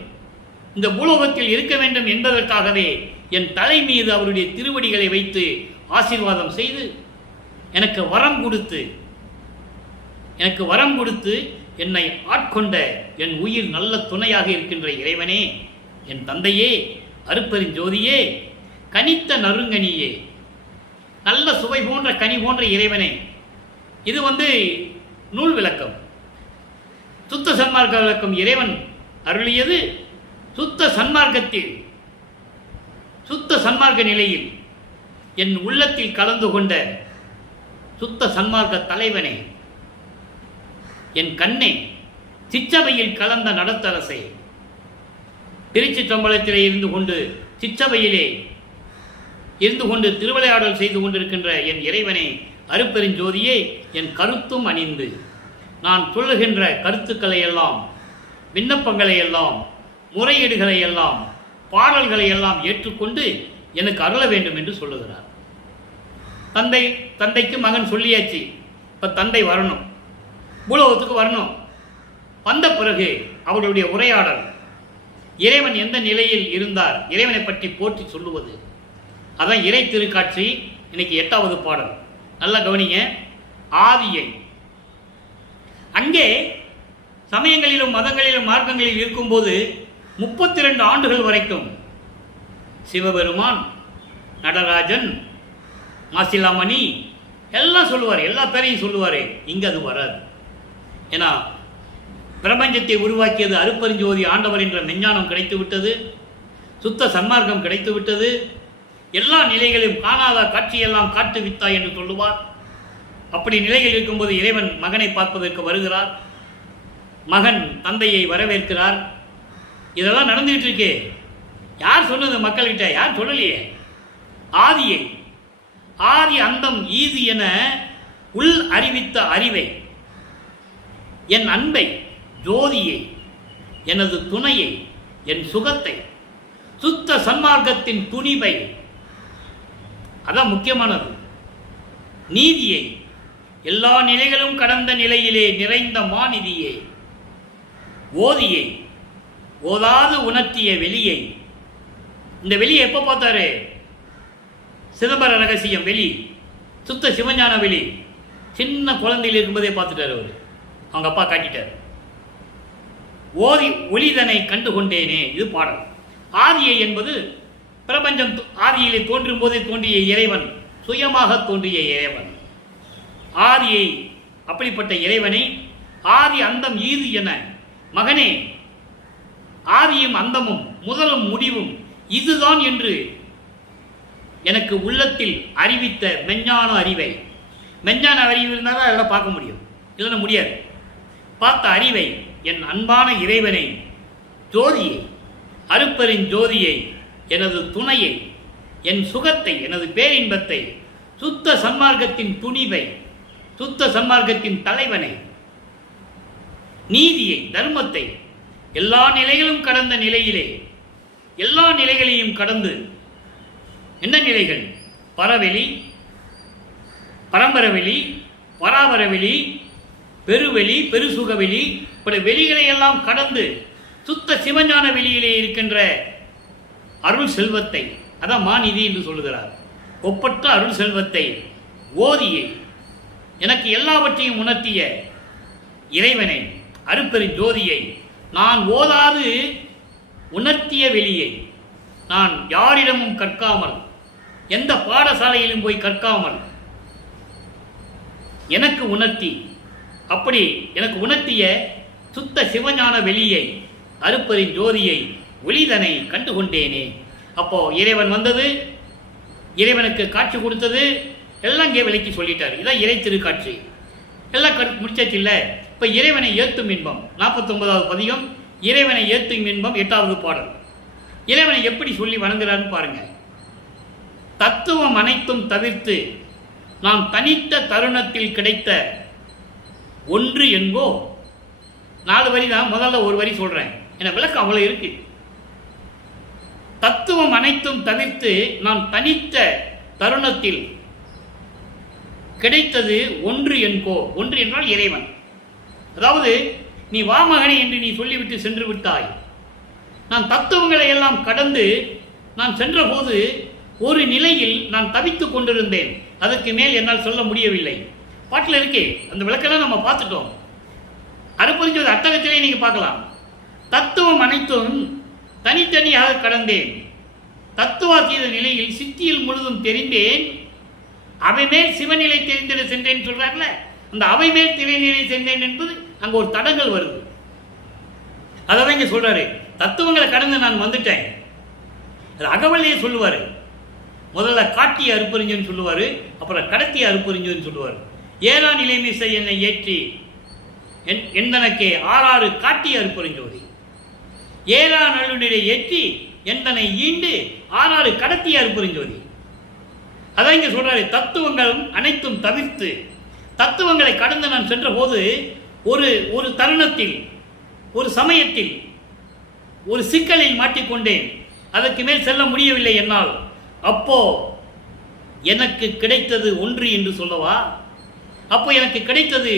இந்த பூலோகத்தில் இருக்க வேண்டும் என்பதற்காகவே என் தலை மீது அவருடைய திருவடிகளை வைத்து ஆசீர்வாதம் செய்து எனக்கு வரம் கொடுத்து என்னை ஆட்கொண்ட என் உயிர் நல்ல துணையாக இருக்கின்ற இறைவனே, என் தந்தையே, அருட்பெருஞ்சோதியே, கனித்த நறுங்கனியே, நல்ல சுவை போன்ற கனி போன்ற இறைவனே. இது நூல் விளக்கம். சுத்த சன்மார்க்க விளக்கம் இறைவன் அருளியது. சுத்த சன்மார்க்கத்தில், சுத்த சன்மார்க்க நிலையில் என் உள்ளத்தில் கலந்து கொண்ட சுத்த சன்மார்க்க தலைவனே, என் கண்ணே, சிற்றவையில் கலந்த நடத்தரசே, திருச்சிற்றம்பலத்திலே இருந்து கொண்டு, சிற்றவையிலே இருந்து கொண்டு திருவிளையாடல் செய்து கொண்டிருக்கின்ற என் இறைவனே, அருட்பெருஞ்சோதியே, என் கருத்தும் அணிந்து நான் சொல்லுகின்ற கருத்துக்களை எல்லாம், விண்ணப்பங்களை எல்லாம், முறையீடுகளை எல்லாம், பாடல்களை எல்லாம் ஏற்றுக்கொண்டு எனக்கு அருள வேண்டும் என்று சொல்லுகிறார். தந்தைக்கு மகன் சொல்லியாச்சு. இப்ப தந்தை வரணும், பூலோகத்துக்கு வரணும். வந்த பிறகு அவர்களுடைய உரையாடல், இறைவன் எந்த நிலையில் இருந்தார், இறைவனை பற்றி போற்றி சொல்லுவது, அதான் இறை திருக்காட்சி. இன்னைக்கு 8வது பாடல். நல்லா கவனிங்க. ஆதியை அங்கே சமயங்களிலும் மதங்களிலும் மார்க்கங்களில் இருக்கும்போது 32 ஆண்டுகள் வரைக்கும் சிவபெருமான், நடராஜன், மாசிலாமணி எல்லாம் சொல்லுவார், எல்லா பேரையும் சொல்லுவார். இங்க அது வராது. ஏன்னா பிரபஞ்சத்தை உருவாக்கியது அருட்பெருஞ்சோதி ஆண்டவர் என்ற மெஞ்ஞானம் கிடைத்து விட்டது, சுத்த சன்மார்க்கம் கிடைத்து விட்டது. எல்லா நிலைகளிலும் காணாத காட்சியெல்லாம் காட்டு வித்தாய் என்று சொல்லுவார். அப்படி நிலையில் இருக்கும்போது இறைவன் மகனை பார்ப்பதற்கு வருகிறார். மகன் தந்தையை வரவேற்கிறார். இதெல்லாம் நடந்துகிட்டு இருக்கே. யார் சொன்னது மக்கள்கிட்ட? யார் சொல்லலையே. ஆதியை, ஆதி அந்தம் ஈது என உள் அறிவித்த அறிவை, என் அன்பை, ஜோதியை, எனது துணையை, என் சுகத்தை, சுத்த சன்மார்க்கத்தின் துணிவை, அதான் முக்கியமானது, நீதியை, எல்லா நிலைகளும் கடந்த நிலையிலே நிறைந்த மாநிதியை, ஓதியை, ஓதாது உணர்த்திய வெளியை. இந்த வெளியை எப்போ பார்த்தாரு? சிதம்பர ரகசியம் வெளி, சுத்த சிவஞான வெளி, சின்ன குழந்தையில் இருக்கும்போதே பார்த்துட்டார் அவர். அவங்க அப்பா காட்டிட்டார். ஓதி ஒளிதனை கண்டு கொண்டேனே, இது பாடல். ஆதியை என்பது பிரபஞ்சம் ஆதியிலே தோன்றும் போதே தோன்றிய இறைவன், சுயமாக தோன்றிய இறைவன் ஆதியை. அப்படிப்பட்ட இறைவனை ஆதி அந்தம் ஈது என, மகனே ஆதியும் அந்தமும் முதலும் முடிவும் இதுதான் என்று எனக்கு உள்ளத்தில் அறிவித்த மெஞ்ஞான அறிவை. மெஞ்ஞான அறிவு இருந்தால் தான் அதெல்லாம் பார்க்க முடியும், இல்லைன்னா முடியாது. பார்த்த அறிவை, என் அன்பான இறைவனை, ஜோதியை, அருப்பரின் ஜோதியை, எனது துணையை, என் சுகத்தை, எனது பேரின்பத்தை, சுத்த சன்மார்க்கத்தின் துணிவை, சுத்த சன்மார்க்கத்தின் தலைவனை, நீதியை, தர்மத்தை, எல்லா நிலைகளும் கடந்த நிலையிலே, எல்லா நிலைகளையும் கடந்து, என்ன நிலைகள்? பரவெளி, பரம்பரவெளி, பராபரவெளி, பெருவெளி, பெருசுகவெளி, இப்படி வெளிகளை எல்லாம் கடந்து சுத்த சிவஞான வெளியிலே இருக்கின்ற அருள் செல்வத்தை, அதான் மாநிதி என்று சொல்லுகிறார். ஒப்பற்ற அருள் செல்வத்தை, ஓதியை, எனக்கு எல்லாவற்றையும் உணர்த்திய இறைவனை, அருப்பெரும் ஜோதியை, நான் ஓதாது உணர்த்திய வெளியை, நான் யாரிடமும் கற்காமல், எந்த பாடசாலையிலும் போய் கற்காமல் எனக்கு உணர்த்தி, அப்படி எனக்கு உணர்த்திய சுத்த சிவஞான வெளியை, அருப்பெரும் ஜோதியை, ஒளிதனை கண்டு கொண்டேனே. அப்போ இறைவன் வந்தது, இறைவனுக்கு காட்சி கொடுத்தது எல்லாம் இங்கே விலைக்கு சொல்லிட்டார். இதான் இறை திருக்காட்சி. எல்லாம் முடிச்சாச்சு இல்லை? இப்போ இறைவனை ஏத்தும் இன்பம் 49வது பதிகம், இறைவனை ஏத்தும் இன்பம் 8வது பாடல். இறைவனை எப்படி சொல்லி வணங்குறாருன்னு பாருங்க. தத்துவம் அனைத்தும் தவிர்த்து நாம் தனித்த தருணத்தில் கிடைத்த ஒன்று என்போ. 4 வரி தான், முதல்ல ஒரு வரி சொல்றேன், என விளக்கம் அவ்வளவு இருக்கு. தத்துவம் அனைத்தும் தவிர்த்து நாம் தனித்த தருணத்தில் கிடைத்தது ஒன்று என்போ. ஒன்று என்றால் இறைவன். அதாவது நீ வாமகனே என்று நீ சொல்லிவிட்டு சென்று விட்டாய். நான் தத்துவங்களை எல்லாம் கடந்து நான் சென்றபோது ஒரு நிலையில் நான் தவித்துக் கொண்டிருந்தேன். அதற்கு மேல் என்னால் சொல்ல முடியவில்லை. பாட்டில் இருக்கே, அந்த விளக்கெல்லாம் நம்ம பார்த்துட்டோம். அருப்பெருஞ்சோதி அட்டகத்திலே நீங்க பார்க்கலாம். தத்துவம் அனைத்தும் தனித்தனியாக கடந்தேன். தத்துவாதீத நிலையில் சித்தியில் முழுதும் தெரிந்தேன். அவை மேல் சிவநிலை தெரிந்திட சென்றேன் சொல்றாங்கல்ல, அந்த அவை மேல் திரைநிலை சென்றேன் என்பது அங்க ஒரு தடங்கள் வருது. அதான் இங்க சொல்றாரு, தத்துவங்களை கடந்து நான் வந்துட்டேன். அகவலையே சொல்லுவாரு. முதல்ல காட்டிய அருப்பெருஞ்சோதின்னு சொல்லுவாரு, அப்புறம் கடத்திய அருப்பெருஞ்சோதின்னு சொல்லுவாரு. ஏழா நிலைமிசை என்னை ஏற்றி எந்தனக்கே ஆறாறு காட்டிய அருப்பெருஞ்சோதி, ஏழா நல்லுநிலை ஏற்றி எந்தனை ஈண்டு ஆறாறு கடத்திய அருப்பெருஞ்சோதி. அதான் இங்க சொல்றாரு, தத்துவங்களும் அனைத்தும் தவிர்த்து தத்துவங்களை கடந்து நான் சென்ற போது ஒரு தருணத்தில், ஒரு சமயத்தில், ஒரு சிக்கலில் மாட்டிக்கொண்டேன். அதற்கு மேல் செல்ல முடியவில்லை என்னால். அப்போ எனக்கு கிடைத்தது ஒன்று என்று சொல்லவா? அப்போ எனக்கு கிடைத்தது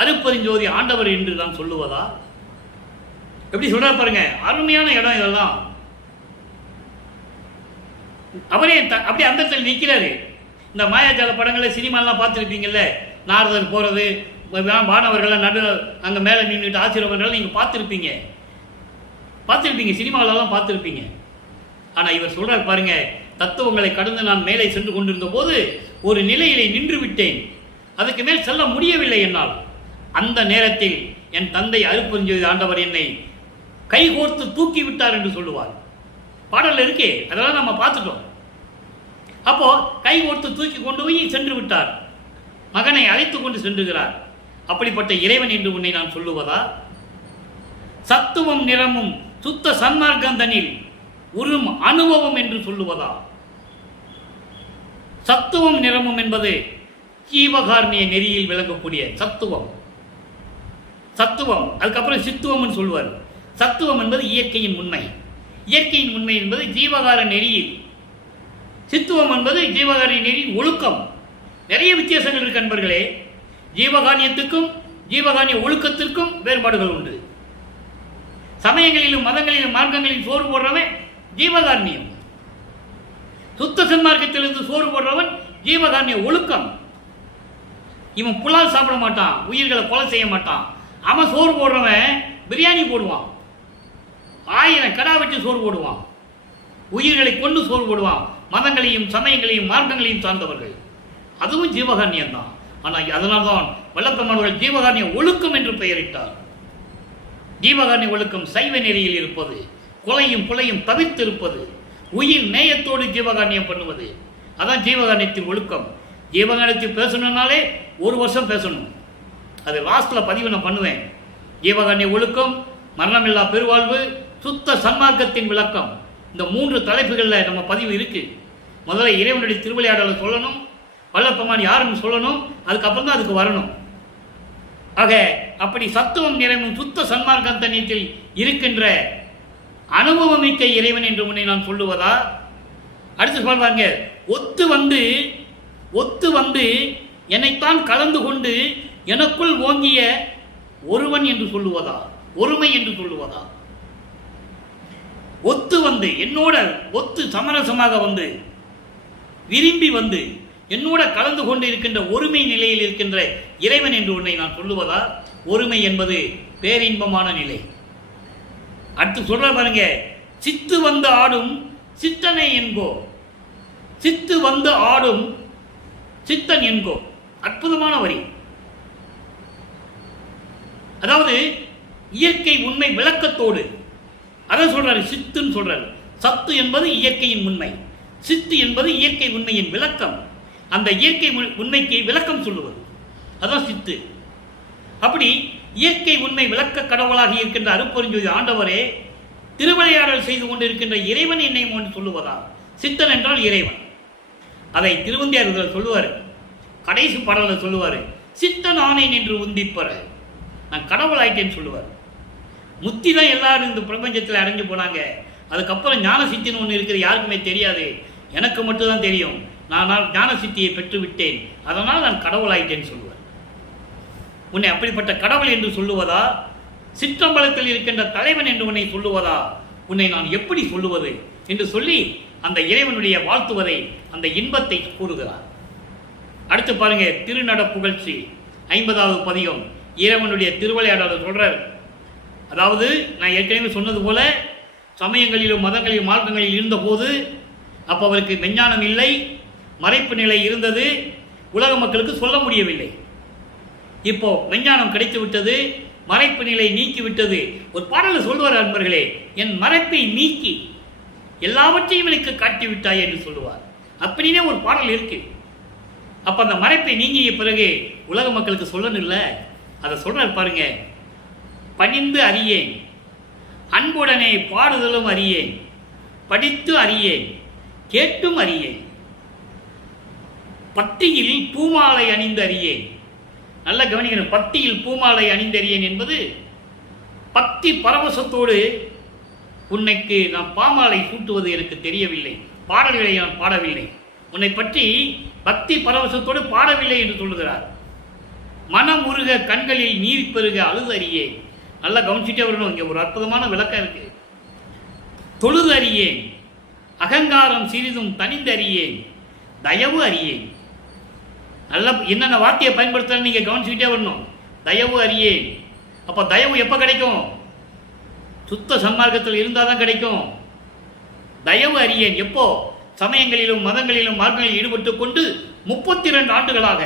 அருப்பெருஞ்சோதி ஆண்டவர் என்று நான் சொல்லுவதா? எப்படி சொல்ற பாருங்க, அருமையான இடம் இதெல்லாம். அவரே அப்படியே அந்த நிற்கிறாரு. இந்த மாயாஜால படங்களை சினிமாலாம் பார்த்துருப்பீங்கல்ல, நாரதர் போறது, வானவர்கள் நடு அங்கே மேலே நின்றுட்டு ஆசீர்வாதங்கள் நீங்கள் பார்த்துருப்பீங்க, சினிமாவிலலாம் பார்த்துருப்பீங்க. ஆனால் இவர் சொல்றார் பாருங்க, தத்துவங்களை கடந்து நான் மேலே சென்று கொண்டிருந்த போது ஒரு நிலையிலே நின்று விட்டேன். அதுக்கு மேல் செல்ல முடியவில்லை என்னால். அந்த நேரத்தில் என் தந்தை அருப்பெருஞ்சோதி ஆண்டவர் என்னை கைகோர்த்து தூக்கி விட்டார் என்று சொல்லுவார். பாடல் இருக்கே, அதெல்லாம் நம்ம பார்த்துட்டோம். அப்போ கைகோர்த்து தூக்கி கொண்டு போய் சென்று விட்டார். மகனை அழைத்து கொண்டு சென்றுகிறார். அப்படிப்பட்ட இறைவன் என்று உன்னை நான் சொல்லுவதா? சத்துவம் நிறமும் சுத்த சன்மார்க்கந்தனில் உறும் அனுபவம் என்று சொல்லுவதா? சத்துவம் நிறமும் என்பது ஜீவகாரணிய நெறியில் விளங்கக்கூடிய சத்துவம். அதுக்கப்புறம் சித்துவம் சொல்வார். சத்துவம் என்பது இயற்கையின் உண்மை. இயற்கையின் உண்மை என்பது ஜீவகார நெறியில். சித்துவம் என்பது ஜீவகாரிய நெறியின் ஒழுக்கம். நிறைய வித்தியாசங்கள் இருக்கு நண்பர்களே. ஜீவகாரியத்துக்கும் ஜீவகாரிய ஒழுக்கத்திற்கும் வேறுபாடுகள் உண்டு. சமயங்களிலும் மதங்களிலும் மார்க்கங்களிலும் சோறு போடுறவன் ஜீவகாரணியம். சுத்த சன்மார்க்கத்திலிருந்து சோறு போடுறவன் ஜீவகாரணிய ஒழுக்கம். இவன் புலால் சாப்பிட மாட்டான், உயிர்களை கொலை செய்ய மாட்டான். அவன் சோறு போடுறவன் பிரியாணி போடுவான், 1000 கடா வெட்டி சோறு போடுவான், உயிர்களை கொண்டு சோறு போடுவான். மதங்களையும் சமயங்களையும் மார்க்கங்களையும் சார்ந்தவர்கள், அதுவும் ஜீவகாரணியம் தான். ஆனால் அதனால்தான் வல்லப்பெருமானவர்கள் ஜீவகாரணிய ஒழுக்கம் என்று பெயரிட்டார். ஜீவகாரணிய ஒழுக்கம் சைவ நெறியில் இருப்பது, கொலையும் புலையும் தவிர்த்திருப்பது, உயிர் நேயத்தோடு ஜீவகாரணியம் பண்ணுவது, அதான் ஜீவகாரணியத்தின் ஒழுக்கம். ஜீவகாரணியத்தில் பேசணும்னாலே 1 வருஷம் பேசணும். அது லாஸ்ட்டில் பதிவு நான் பண்ணுவேன். ஜீவகாரணிய ஒழுக்கம், மரணமில்லா பெருவாழ்வு, சுத்த சன்மார்க்கத்தின் விளக்கம், இந்த 3 தலைப்புகளில் நம்ம பதிவு இருக்கு. முதல்ல இறைவனுடைய திருவிளையாடலை சொல்லணும், வல்லப்பெருமான் யாருன்னு சொல்லணும், அதுக்கப்புறம் தான் அதுக்கு வரணும். ஆக அப்படி சத்துவம் நிறைவும் சுத்த சன்மார்க்க தன்னியத்தில் இருக்கின்ற அனுபவமிக்க இறைவன் என்று உன்னை நான் சொல்லுவதா? அடுத்து சொல்வாங்க, ஒத்து வந்து என்னைத்தான் கலந்து கொண்டு எனக்குள் ஓங்கிய ஒருவன் என்று சொல்லுவதா? ஒருமை என்று சொல்லுவதா? ஒத்து வந்து என்னோட சமரசமாக வந்து விரும்பி வந்து என்னோட கலந்து கொண்டு இருக்கின்ற ஒருமை நிலையில் இருக்கின்ற இறைவன் என்று உன்னை நான் சொல்லுவதா? ஒருமை என்பது பேரின்பமான நிலை. அடுத்து சொல்ற பாருங்க, சித்து வந்து ஆடும் சித்தனை என்கோ, சித்து வந்து ஆடும் சித்தன் என்கோ. அற்புதமான வரி. அதாவது இயற்கை உண்மை விளக்கத்தோடு அதை சொல்றாரு, சித்துன்னு சொல்றாரு. சத்து என்பது இயற்கையின் உண்மை, சித்து என்பது இயற்கை உண்மையின் விளக்கம். அந்த இயற்கை உண்மைக்கு விளக்கம் சொல்லுவது அதான் சித்து. அப்படி இயற்கை உண்மை விளக்க கடவுளாக இருக்கின்ற அருட்பெருஞ்சோதி ஆண்டவரே திருவிளையாடல் செய்து கொண்டிருக்கின்ற இறைவன் என்னை சொல்லுவதா? சித்தன் என்றால் இறைவன். அதை திருவந்தியார் சொல்லுவார், கடைசி பாடலில் சொல்லுவார், சித்தன் ஆனேன் என்று உந்திப்பற, நான் கடவுள் ஆயிட்டேன்னு சொல்லுவார். முத்தி தான் எல்லாரும் இந்த பிரபஞ்சத்தில் அடைஞ்சு போனாங்க. அதுக்கப்புறம் ஞான சித்தின்னு ஒன்று இருக்குது, யாருக்குமே தெரியாது, எனக்கு மட்டும்தான் தெரியும். நான் ஞான சித்தியை பெற்று விட்டேன், அதனால் நான் கடவுள் ஆயிட்டேன்னு சொல்லுவார். உன்னை அப்படிப்பட்ட கடவுள் என்று சொல்லுவதா? சிற்றம்பலத்தில் இருக்கின்ற தலைவன் என்று உன்னை சொல்லுவதா? உன்னை நான் எப்படி சொல்லுவது என்று சொல்லி அந்த இறைவனுடைய வாழ்த்துவதை, அந்த இன்பத்தை கூறுகிறார். அடுத்து பாருங்க, திருநட புகழ்ச்சி 50வது பதிகம், இறைவனுடைய திருவிளையாடலை சொல்றார். அதாவது நான் ஏற்கனவே சொன்னது போல சமயங்களிலும் மதங்களிலும் மார்க்கங்களில் இருந்தபோது அப்போ அவருக்கு மெஞ்ஞானம் இல்லை, மறைப்பு நிலை இருந்தது, உலக மக்களுக்கு சொல்ல முடியவில்லை. இப்போ மெஞ்ஞானம் கிடைத்து விட்டது, மறைப்பு நிலை நீக்கிவிட்டது. ஒரு பாடலில் சொல்வார் அன்பர்களே, என் மறைப்பை நீக்கி எல்லாவற்றையும் எனக்கு காட்டிவிட்டாய் என்று சொல்லுவார். அப்படின்னே ஒரு பாடல் இருக்கு. அப்ப அந்த மறைப்பை நீங்கிய பிறகு உலக மக்களுக்கு சொல்லணும் இல்லை, அதை சொல்றார் பாருங்க. பணிந்து அறியேன், அன்புடனே பாடுதலும் அறியேன், படித்து அறியேன், கேட்டும் அறியேன், பட்டியில் பூமாலை அணிந்து அறியேன். நல்லா கவனிக்கணும், பட்டியில் பூமாலை அணிந்தறியேன் என்பது பக்தி பரவசத்தோடு உன்னைக்கு நான் பாமாலை சூட்டுவது எனக்கு தெரியவில்லை, பாடல்களை நான் பாடவில்லை, உன்னை பற்றி பக்தி பரவசத்தோடு பாடவில்லை என்று சொல்லுகிறார். மனம் உருக கண்களில் நீர் பெருக அழுது அறியேன். நல்லா கவனிச்சுட்டே வரணும், இங்கே ஒரு அற்புதமான விளக்கம் இருக்கு. தொழுது அறியேன், அகங்காரம் சிறிதும் தனிந்து அறியேன், தயவு அறியேன். நல்ல என்னென்ன வார்த்தையை பயன்படுத்த நீங்க கவனிச்சுக்கிட்டே வரணும். தயவு அறியேன். அப்ப தயவு எப்ப கிடைக்கும்? சுத்த சன்மார்க்கத்தில் இருந்தால் தான் கிடைக்கும். தயவு அறியேன் எப்போ? சமயங்களிலும் மதங்களிலும் மார்க்கங்களில் ஈடுபட்டு கொண்டு 32 ஆண்டுகளாக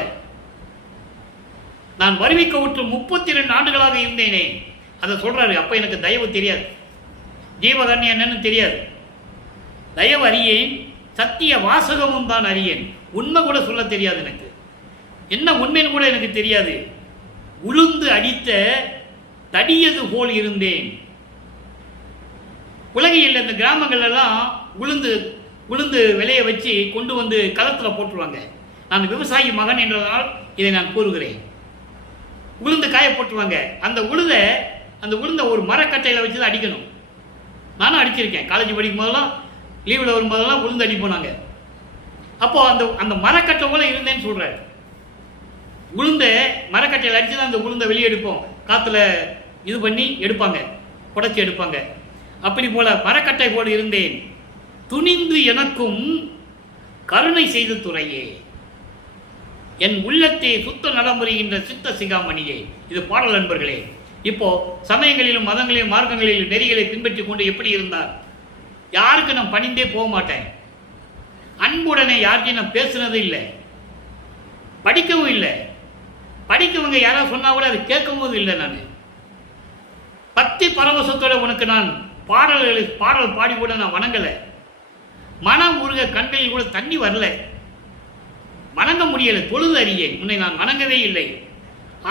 நான் வருவிக்க விட்டு 32 ஆண்டுகளாக இருந்தேனே, அதை சொல்றாரு. அப்ப எனக்கு தயவு தெரியாது, ஜீவகாரணியம் என்னன்னு தெரியாது. தயவு அறியேன், சத்திய வாசகமும் தான் அறியேன். உண்மை கூட சொல்ல தெரியாது எனக்கு, என்ன உண்மைன்னு கூட எனக்கு தெரியாது. உளுந்து அடித்த தடியது போல் இருந்தேன். உலகில் இந்த கிராமங்கள்லாம் உளுந்து உளுந்து விளைய வச்சு கொண்டு வந்து களத்தில் போட்டுருவாங்க. நான் விவசாயி மகன் என்றதால் இதை நான் கூறுகிறேன். உளுந்து காய போட்டுருவாங்க. அந்த உளுந்தை ஒரு மரக்கட்டையில் வச்சு தான் அடிக்கணும். நானும் அடிச்சிருக்கேன். காலேஜ் படிக்கும் போதெல்லாம் லீவில் வரும்போதெல்லாம் உளுந்து அடிப்போம் நாங்கள். அப்போ அந்த மரக்கட்டை போல இருந்தேன்னு சொல்கிறார். உளுந்தை மரக்கட்டையில் அடித்து தான் அந்த உளுந்தை வெளியே எடுப்போம். காற்றுல இது பண்ணி எடுப்பாங்க, புடைச்சி எடுப்பாங்க. அப்படி போல மரக்கட்டை போல இருந்தேன். துணிந்து எனக்கும் கருணை செய்த துறையே, என் உள்ளத்தை சுத்த நடைமுறைகின்ற சித்த சிகாமணியே. இது பாடல் நண்பர்களே. இப்போ சமயங்களிலும் மதங்களிலும் மார்க்கங்களிலும் நெறிகளை பின்பற்றி கொண்டு எப்படி இருந்தார்? யாருக்கு நான் பணிந்தே போக மாட்டேன். அன்புடனே யார்கிட்டையும் நான் பேசுனது இல்லை, படிக்கவும் இல்லை. படிக்கவங்க யாராவது சொன்னா கூட அது கேட்கவும் இல்லை. நான் பக்தி பரவசத்தோட உனக்கு நான் பாடல் பாடி கூட நான் வணங்கலை. மனம் உருக கண்களில் கூட தண்ணி வரல, வணங்க முடியலை. தொழுது அறியேன், உன்னை நான் வணங்கவே இல்லை.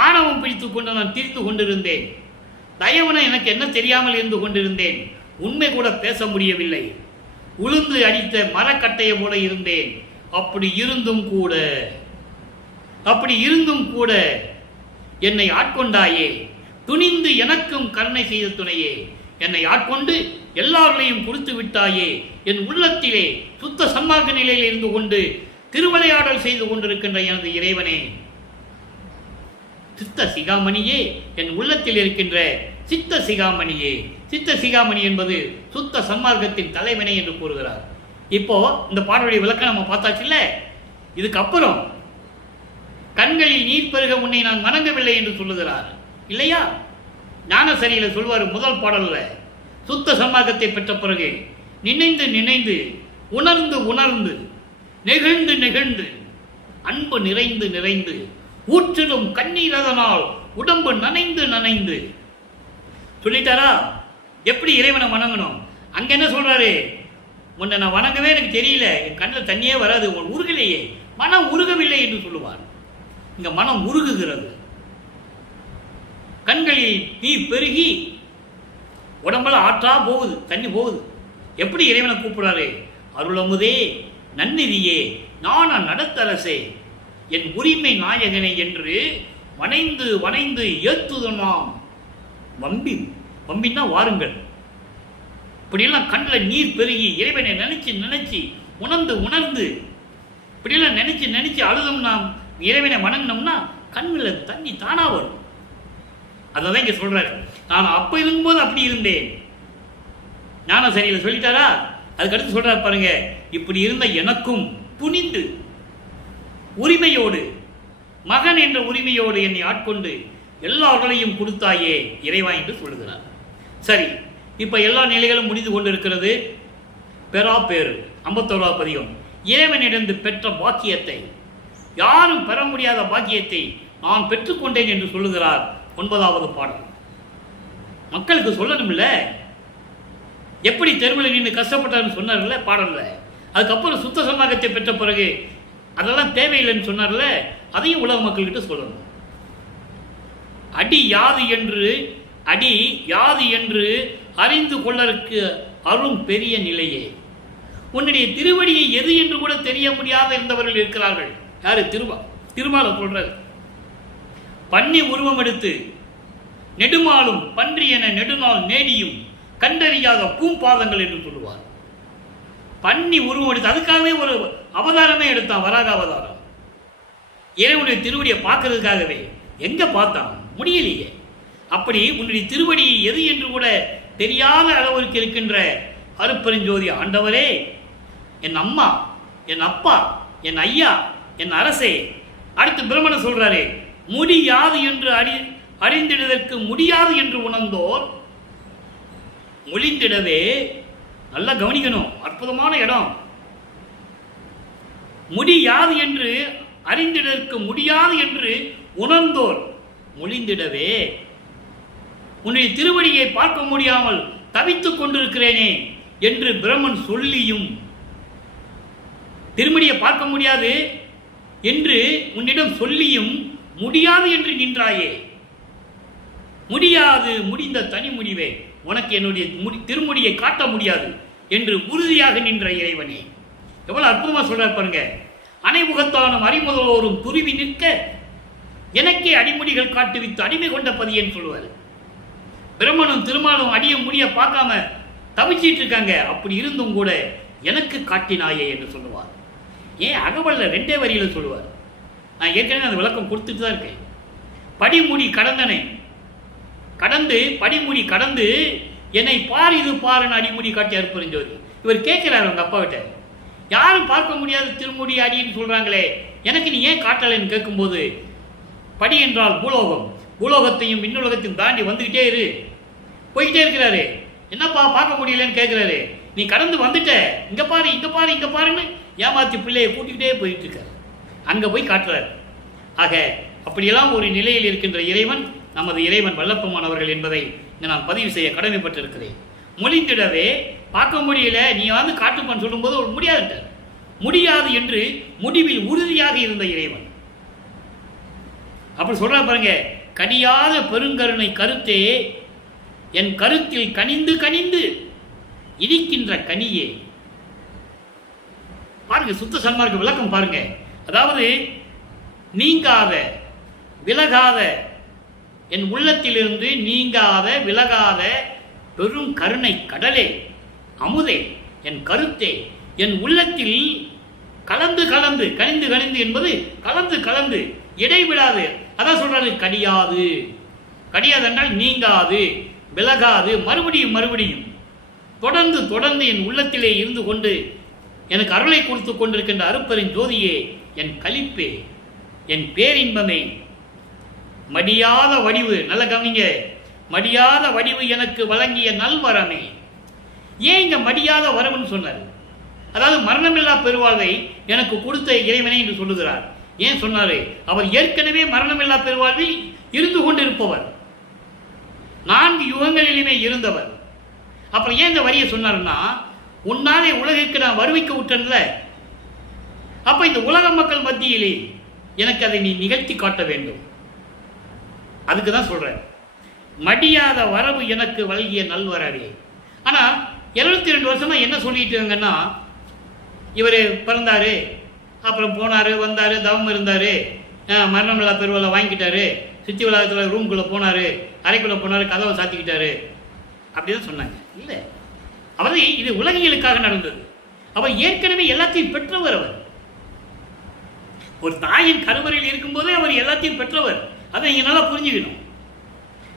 ஆணவம் பிடித்து கொண்டு நான் தீர்த்து கொண்டிருந்தேன். தயவன எனக்கு என்ன தெரியாமல் இருந்து கொண்டிருந்தேன். உண்மை கூட பேச முடியவில்லை. உளுந்து அடித்த மரக்கட்டையை போல இருந்தேன். அப்படி இருந்தும் கூட என்னை ஆட்கொண்டாயே. துணிந்து எனக்கும் கருணை செய்த துணையே, என்னை ஆட்கொண்டு எல்லாரையும் கொடுத்து விட்டாயே. என் உள்ளத்திலே சுத்த சன்மார்க்க நிலையில் இருந்து கொண்டு திருவிளையாடல் செய்து கொண்டிருக்கின்ற எனது இறைவனே, சித்த சிகாமணியே, என் உள்ளத்தில் இருக்கின்ற சித்த சிகாமணியே. சித்த சிகாமணி என்பது சுத்த சன்மார்க்கத்தின் தலைவனை என்று கூறுகிறார். இப்போ இந்த பாடலுடைய விளக்கம் நம்ம பார்த்தாச்சு இல்ல. இதுக்கப்புறம் கண்களில் நீர் பெருக உன்னை நான் வணங்கவில்லை என்று சொல்லுகிறார் இல்லையா? ஞானசரியில் சொல்வார் முதல் பாடல்ல, சுத்த சன்மார்க்கத்தை பெற்ற பிறகு நினைந்து உணர்ந்து நெகிழ்ந்து அன்பு நிறைந்து ஊற்றிலும் கண்ணீர் அதனால் உடம்பு நனைந்து சொல்லிட்டாரா எப்படி இறைவனை வணங்கணும்? அங்க என்ன சொல்றாரு? உன்னை நான் வணங்கவே எனக்கு தெரியல, என் கண்ணில் தண்ணியே வராது, உன் உருகலையே, மனம் உருகவில்லை என்று சொல்லுவார். இங்க மனம் உருகுகிறது. கண்களில் நீர் பெருகி உடம்பெல்லாம் ஆற்றா போகுது, தண்ணி போகுது. எப்படி இறைவனை கூப்பிடுறாரு? அருளமுதே, நன்னிதியே, ஞான நடத்தரசே, என் உரிமை நாயகனை என்று வணைந்து ஏத்துதனாம் வம்பின்னா வாருங்கள். இப்படியெல்லாம் கண்ணில் நீர் பெருகி இறைவனை நினைச்சு உணர்ந்து இப்படியெல்லாம் நினைச்சு அழுதும் நாம் இறைவனை வணங்கினோம்னா கண்ணில் தண்ணி தானா வரும். அதான் இங்க சொல்றாரு. நான் அப்ப இருக்கும்போது அப்படி இருந்தேன். ஞானசரியில் சொல்லிட்டாரா? அதுக்கடுத்து சொல்றாரு பாருங்க, இப்படி இருந்த எனக்கும் துணிந்து உரிமையோடு, மகன் என்ற உரிமையோடு என்னை ஆட்கொண்டு எல்லார்களையும் கொடுத்தாயே இறைவா என்று சொல்லுகிறார். சரி, இப்ப எல்லா நிலைகளும் முடிந்து கொண்டிருக்கிறது. பேரு 51வது பதிகம். இறைவனிடந்து பெற்ற பாக்கியத்தை, யாரும் பெற முடியாத பாக்கியத்தை நான் பெற்றுக்கொண்டேன் என்று சொல்லுகிறார் 9வது பாடல். மக்களுக்கு சொல்லணும்ல, எப்படி தெருவில் நின்று கஷ்டப்பட்டார்னு சொன்னார்ல பாடல்ல. அதுக்கப்புறம் சுத்த சன்மார்க்கத்தை பெற்ற பிறகு அதெல்லாம் தேவையில்லைன்னு சொன்னார்ல, அதையும் உலக மக்கள்கிட்ட சொல்லணும். அடி யாது என்று அறிந்து கொள்ளற்கு அரும் பெரிய நிலையே. உன்னுடைய திருவடியை எது என்று கூட தெரிய முடியாத இருந்தவர்கள் இருக்கிறார்கள். யாரு? திருமால சொல்றாரு. பன்னி உருவம் எடுத்து நெடுமாலும் பன்றி என நெடுநாள் நேடியும் கண்டறியாத பூம்பாதங்கள் என்று சொல்லுவார். பன்னி உருவம் எடுத்து அதுக்காகவே ஒரு அவதாரமே எடுத்தான், வராக அவதாரம். இறைவனுடைய திருவடியை பார்க்கறதுக்காகவே. எங்க பார்த்தான்? முடியலையே. அப்படி உன்னுடைய திருவடி எது என்று கூட தெரியாத அளவிற்கு இருக்கின்ற அருப்பெருஞ்சோதி ஆண்டவரே, என் அம்மா, என் அப்பா, என் ஐயா, என் அரசே. அடுத்து பிரம்மண சொல்றாரு, முடியாது என்று அறிந்திடுவதற்கு முடியாது என்று உணர்ந்தோர் மொழிந்திடவே. நல்லா கவனிக்கணும், அற்புதமான இடம். முடியாது என்று அறிந்திடற்கு முடியாது என்று உணர்ந்தோர் மொழிந்திடவே, உன்னுடைய திருவடியை பார்க்க முடியாமல் தவித்துக் கொண்டிருக்கிறேனே என்று பிரம்மன் சொல்லியும், திருமடியை பார்க்க முடியாது என்று உன்னிடம் சொல்லியும் முடியாது என்று நின்றாயே. முடியாது முடிந்த தனி முடிவே. உனக்கு என்னுடைய திருமுடியை காட்ட முடியாது என்று உறுதியாக நின்ற இறைவனே. எவ்வளவு அற்புதமா சொல்றார் பாருங்க. அனைமுகத்தானும் அறிமுதலோரும் துருவி நிற்க எனக்கே அடிமுடிகள் காட்டுவித்து அடிமை கொண்ட பதியன்னு சொல்லுவார். பிரம்மனும் திருமாலும் அடிய முடிய பார்க்காம தவிச்சிட்டு இருக்காங்க. அப்படி இருந்தும் கூட எனக்கு காட்டினாயே என்று சொல்லுவார். ஏன் அகவல்ல 2 வரியில சொல்லுவார். நான் ஏற்கனவே அந்த விளக்கம் கொடுத்துட்டு தான் இருக்கேன். படிமுடி கடந்தனை கடந்து படிமுடி கடந்து என்னை பார் இது பாருன்னு அடிமுடி காட்டி அற்புதஞ்சோதி. இவர் கேட்கிறார் அவங்க அப்பா கிட்ட, யாரும் பார்க்க முடியாத திருமுடி அடின்னு சொல்றாங்களே, எனக்கு நீ ஏன் காட்டலைன்னு கேட்கும்போது, படி என்றால் பூலோகம், பூலோகத்தையும் விண்ணுலகத்தையும் தாண்டி வந்துகிட்டே இரு, போய்கிட்டே இருக்கிறாரு. என்னப்பா பார்க்க முடியலன்னு கேட்கிறாரு. நீ கடந்து வந்துட்ட, இங்க பாரு இங்க பாரு இங்க பாருன்னு ஏமாத்தி பிள்ளையை கூட்டிக்கிட்டே போயிட்டு இருக்காரு. அங்க போய் காட்டுறாரு. ஆக அப்படியெல்லாம் ஒரு நிலையில் இருக்கின்ற இறைவன் நமது இறைவன் வல்லப்பமானவர்கள் என்பதை நான் பதிவு செய்ய கடமைப்பட்டிருக்கிறேன். மொழிந்திடவே பார்க்க முடியல, நீ வந்து காட்டுப்பான்னு சொல்லும்போது ஒரு முடியாதுட்டார். முடியாது என்று முடிவில் உறுதியாக இருந்த இறைவன் அப்படி சொல்ற பாருங்க. கனியாத பெருங்கருணை கருத்தே என் கருத்தில் கனிந்து கனிந்து இனிக்கின்ற கனியே. பாருங்க, சுத்த சன்மார்க்க விளக்கம் பாருங்க. அதாவது நீங்காத விலகாத என் உள்ளத்திலிருந்து நீங்காத விலகாத பெரும் கருணை கடலே, அமுதே, என் கருத்தே, என் உள்ளத்தில் கலந்து கலந்து கனிந்து கனிந்து என்பது கலந்து கலந்து இடைவிடாது. அதான் சொல்றாரு, கடியாது. கடியாது என்றால் நீங்காது, விலகாது, மறுபடியும் மறுபடியும் தொடர்ந்து தொடர்ந்து என் உள்ளத்திலே இருந்து கொண்டு எனக்கு அருளை கொடுத்து கொண்டிருக்கின்ற அருப்பெரும் ஜோதியே, என் களிப்பே, என் பேரின்பமே, மடியாத வடிவு. நல்ல கவனிங்க, மடியாத வடிவு எனக்கு வழங்கிய நல்வரமே. ஏன் இங்க மடியாத வரவுன்னு சொன்னார்? அதாவது மரணமில்லா பெருவாழ்வை எனக்கு கொடுத்த இறைவனை என்று சொல்லுகிறார். ஏன் சொன்னாரு? அவர் ஏற்கனவே மரணமில்லா பெருவாழ்வில் இருந்து கொண்டிருப்பவர், 4 யுகங்களிலுமே இருந்தவர். அப்புறம் ஏன் இந்த வரியை சொன்னார்னா, உன்னாலே உலகிற்கு நான் வருவிக்க விட்டேன்ல, அப்ப இந்த உலக மக்கள் மத்தியிலே எனக்கு அதை நீ நிகழ்த்தி காட்ட வேண்டும். அதுக்கு தான் சொல்றேன், மடியாத வரவு எனக்கு வழங்கிய நல்வரவே. ஆனா 72 வருஷமா என்ன சொல்லிட்டு இருங்கன்னா, இவர் பிறந்தாரு, அப்புறம் போனாரு, வந்தாரு, தவம் இருந்தாரு, மரணமில்லா பெருவலை வாங்கிக்கிட்டாரு, சித்தி விழாத்தில் ரூம்குள்ளே போனாரு, அறைக்குள்ளே போனாரு, கதவை சாத்திக்கிட்டாரு, அப்படிதான் சொன்னாங்க. இல்லை, அவர் இது உலகியலுக்காக நடந்தது. அவர் ஏற்கனவே எல்லாத்தையும் பெற்றவர். அவர் ஒரு தாயின் கருவறையில் இருக்கும்போதே அவர் எல்லாத்தையும் பெற்றவர். அதை நீங்க நல்லா புரிஞ்சுக்கணும்.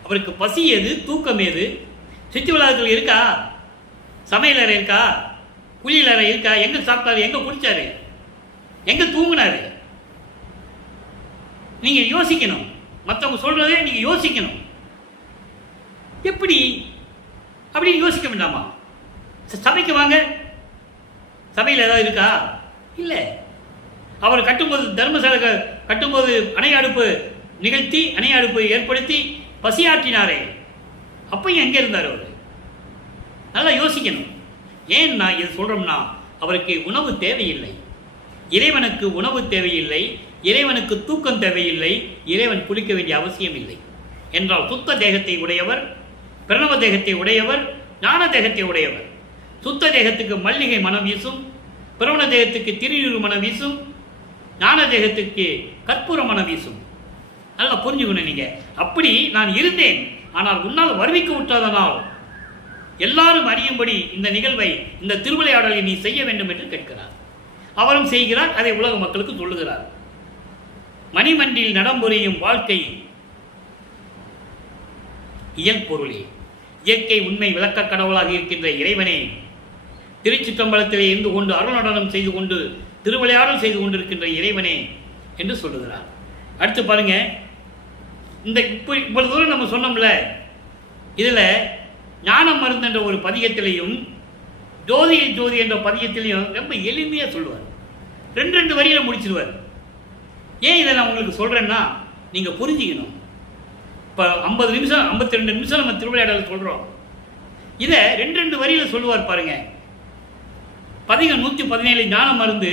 அவருக்கு பசி ஏது, தூக்கம் ஏது? சித்தி விழாக்கள் இருக்கா? சமையல் அறை இருக்கா? குளியல் அறை இருக்கா? எங்க சாப்பிட்டாரு, எங்க குளிச்சாரு, எங்க தூங்கினாரு? நீங்க யோசிக்கணும். மற்றவங்க சொல்றதே நீங்க யோசிக்கணும். எப்படி அப்படின்னு யோசிக்க வேண்டாமா? சபைக்கு வாங்க, சபையில் ஏதாவது இருக்கா? இல்லை. அவர் கட்டும்போது, தர்மசாலை கட்டும்போது அணைய அடுப்பு நிகழ்த்தி, அணைய அடுப்பை ஏற்படுத்தி பசியாற்றினாரே, அப்பயும் எங்கே இருந்தார் அவர்? நல்லா யோசிக்கணும். ஏன் நான் இது சொல்றோம்னா, அவருக்கு உணவு தேவையில்லை, இறைவனுக்கு உணவு தேவையில்லை, இறைவனுக்கு தூக்கம் தேவையில்லை, இறைவன் குளிக்க வேண்டிய அவசியம் இல்லை என்றால் சுத்த தேகத்தை உடையவர், பிரணவ தேகத்தை உடையவர், ஞான தேகத்தை உடையவர். சுத்த தேகத்துக்கு மல்லிகை மனம் வீசும், பிரணவ தேகத்துக்கு திருநீறு மனம் வீசும், ஞான தேகத்துக்கு கற்பூர மனம் வீசும். நல்லா புரிஞ்சுக்கணும் நீங்க. அப்படி நான் இருந்தேன், ஆனால் உன்னால் வருவிக்க விட்டதனால் எல்லாரும் அறியும்படி இந்த நிகழ்வை, இந்த திருவிளையாடலை நீ செய்ய வேண்டும் என்று கேட்கிறார். அவரும் செய்கிறார், அதை உலக மக்களுக்கு சொல்லுகிறார். மணிமண்டில் நடம்புரியும் வாழ்க்கை இயல் பொருளே, இயற்கை உண்மை விளக்க கடவுளாக இருக்கின்ற இறைவனே, திருச்சிற்றம்பலத்திலே இருந்து கொண்டு அருள் நடனம் செய்து கொண்டு திருவிளையாடல் செய்து கொண்டிருக்கின்ற இறைவனே என்று சொல்லுகிறார். அடுத்து பாருங்க, இந்த இவ்வளவு தூரம் நம்ம சொன்னோம்ல, இதில் ஞானம் மருந்து என்ற ஒரு பதிகத்திலையும் ஜோதியில் ஜோதி என்ற பதிகத்திலையும் ரொம்ப எளிமையாக சொல்லுவார். 2 வரியில முடிச்சிருவார். ஏன் இதை நான் உங்களுக்கு சொல்றேன்னா, நீங்க புரிஞ்சுக்கணும். இப்போ 50 நிமிஷம் 52 நிமிஷம் நம்ம திருவிளையாடல் சொல்றோம். இதை 2 வரியில சொல்லுவார் பாருங்க. பதிகம் 117 ஞான மருந்து,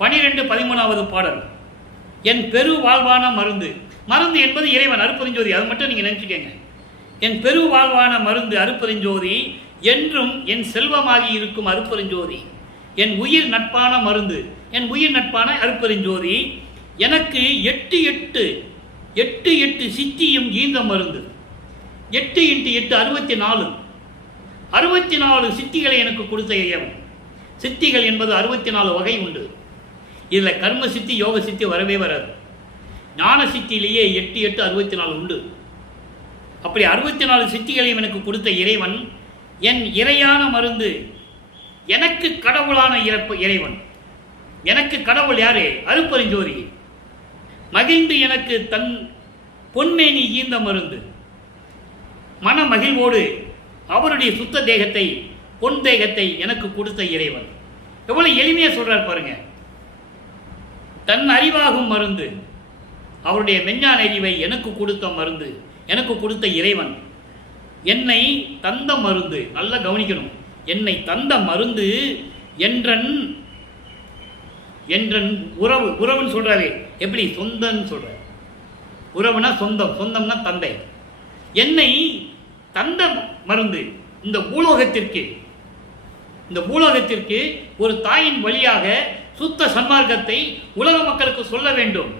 12 13வது பாடல், என் பெரு வாழ்வான மருந்து. மருந்து என்பது இறைவன் அருட்பெருஞ்சோதி, அதை மட்டும் நீங்க நினைச்சுக்கங்க. என் பெருவாழ்வான மருந்து அருப்பெருஞ்சோதி, என்றும் என் செல்வமாகி இருக்கும் அருப்பெருஞ்சோதி, என் உயிர் நட்பான மருந்து, என் உயிர் நட்பான அருப்பெருஞ்சோதி, எனக்கு எட்டு எட்டு எட்டு எட்டு சித்தியும் ஈந்த மருந்து. 8 × 8 64. 64 சித்திகளை எனக்கு கொடுத்த இறைவன். சித்திகள் என்பது 64 வகை உண்டு. இதில் கர்ம சித்தி, யோக சித்தி வரவே வராது. ஞான சித்தியிலேயே 8 8 64 உண்டு. அப்படி 64 சித்திகளையும் எனக்கு கொடுத்த இறைவன் என் இறையான மருந்து, எனக்கு கடவுளான இறைவன். எனக்கு கடவுள் யாரு? அருப்பெருஞ்சோதி. மகிழ்ந்து எனக்கு தன் பொன்மேனி ஈந்த மருந்து. மன மகிழ்வோடு அவருடைய சுத்த தேகத்தை, பொன் தேகத்தை எனக்கு கொடுத்த இறைவன். எவ்வளவு எளிமையா சொல்றார் பாருங்க. தன் அறிவாகும் மருந்து, அவருடைய மெஞ்ஞான அறிவை எனக்கு கொடுத்த மருந்து, எனக்கு கொடுத்த இறைவன். என்னை தந்த மருந்து, நல்லா கவனிக்கணும். என்னை தந்த மருந்து என்றன் என்றன் உறவு. உறவுன்னு சொல்றாரு. எப்படி? சொந்தன்னு சொல்றாரு. உறவுனா சொந்தம், சொந்தம்னா தந்தை. என்னை தந்த மருந்து. இந்த பூலோகத்திற்கு ஒரு தாயின் வழியாக சுத்த சன்மார்க்கத்தை உலக மக்களுக்கு சொல்ல வேண்டும்.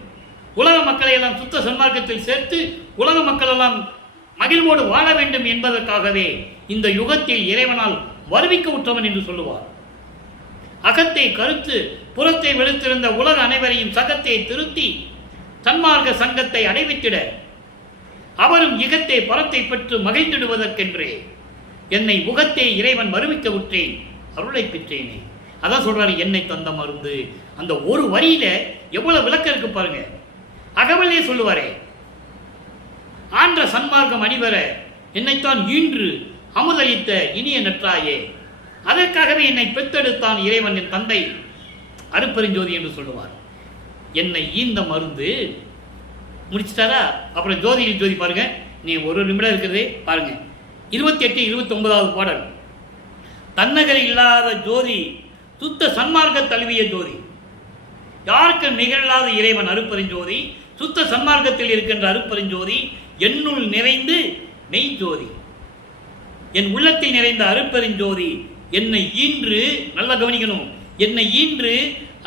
உலக மக்களை எல்லாம் சுத்த சன்மார்க்கத்தில் சேர்த்து உலக மக்கள் எல்லாம் மகிழ்வோடு வாழ வேண்டும் என்பதற்காகவே இந்த யுகத்தில் இறைவனால் வருவிக்க உற்றவன் என்று சொல்லுவார். அகத்தை கருத்து புறத்தை வெளுத்திருந்த உலக அனைவரையும் சகத்தை திருத்தி சன்மார்க்க சங்கத்தை அடைவித்திட அவரும் இகத்தை பரத்தை பெற்று மகிழ்ந்திடுவதற்கென்றே என்னை உகத்தை இறைவன் வருவிக்க விட்டேன், அருளை பெற்றேனே. அதான் சொல்றாரு, என்னை தந்த மருந்து. அந்த ஒரு வரியில எவ்வளவு விளக்கம் இருக்கு பாருங்க. அகவலே சொல்லுவாரே, ஆன்ற சன்மார்க்கம் அணிவர என்னைத்தான் ஈன்று அமுதளித்த இனிய நற்றாயே, அதற்காகவே என்னை பெற்றெடுத்தான் இறைவன் என் தந்தை அருப்பெருஞ்சோதி என்று சொல்லுவார். என்னை ஈந்த மருந்து முடிச்சிட்டாரா? அப்புறம் ஜோதியில் ஜோதி பாருங்க. நீ ஒரு நிமிடம் இருக்கிறதே பாருங்க. 28 29வது பாடல். தன்னகர் இல்லாத ஜோதி, சுத்த சன்மார்க்க தழுவிய ஜோதி, யாருக்கு நிகழாத இறைவன் அருப்பெருஞ்சோதி, சுத்த சன்மார்க்கத்தில் இருக்கின்ற அருப்பெருஞ்சோதி, என்னுள் நிறைந்து மெய் ஜோதி, என் உள்ளத்தில் நிறைந்த அருப்பெருஞ்சோதி, என்னை ஈன்று, நல்லா கவனிக்கணும், என்னை ஈன்று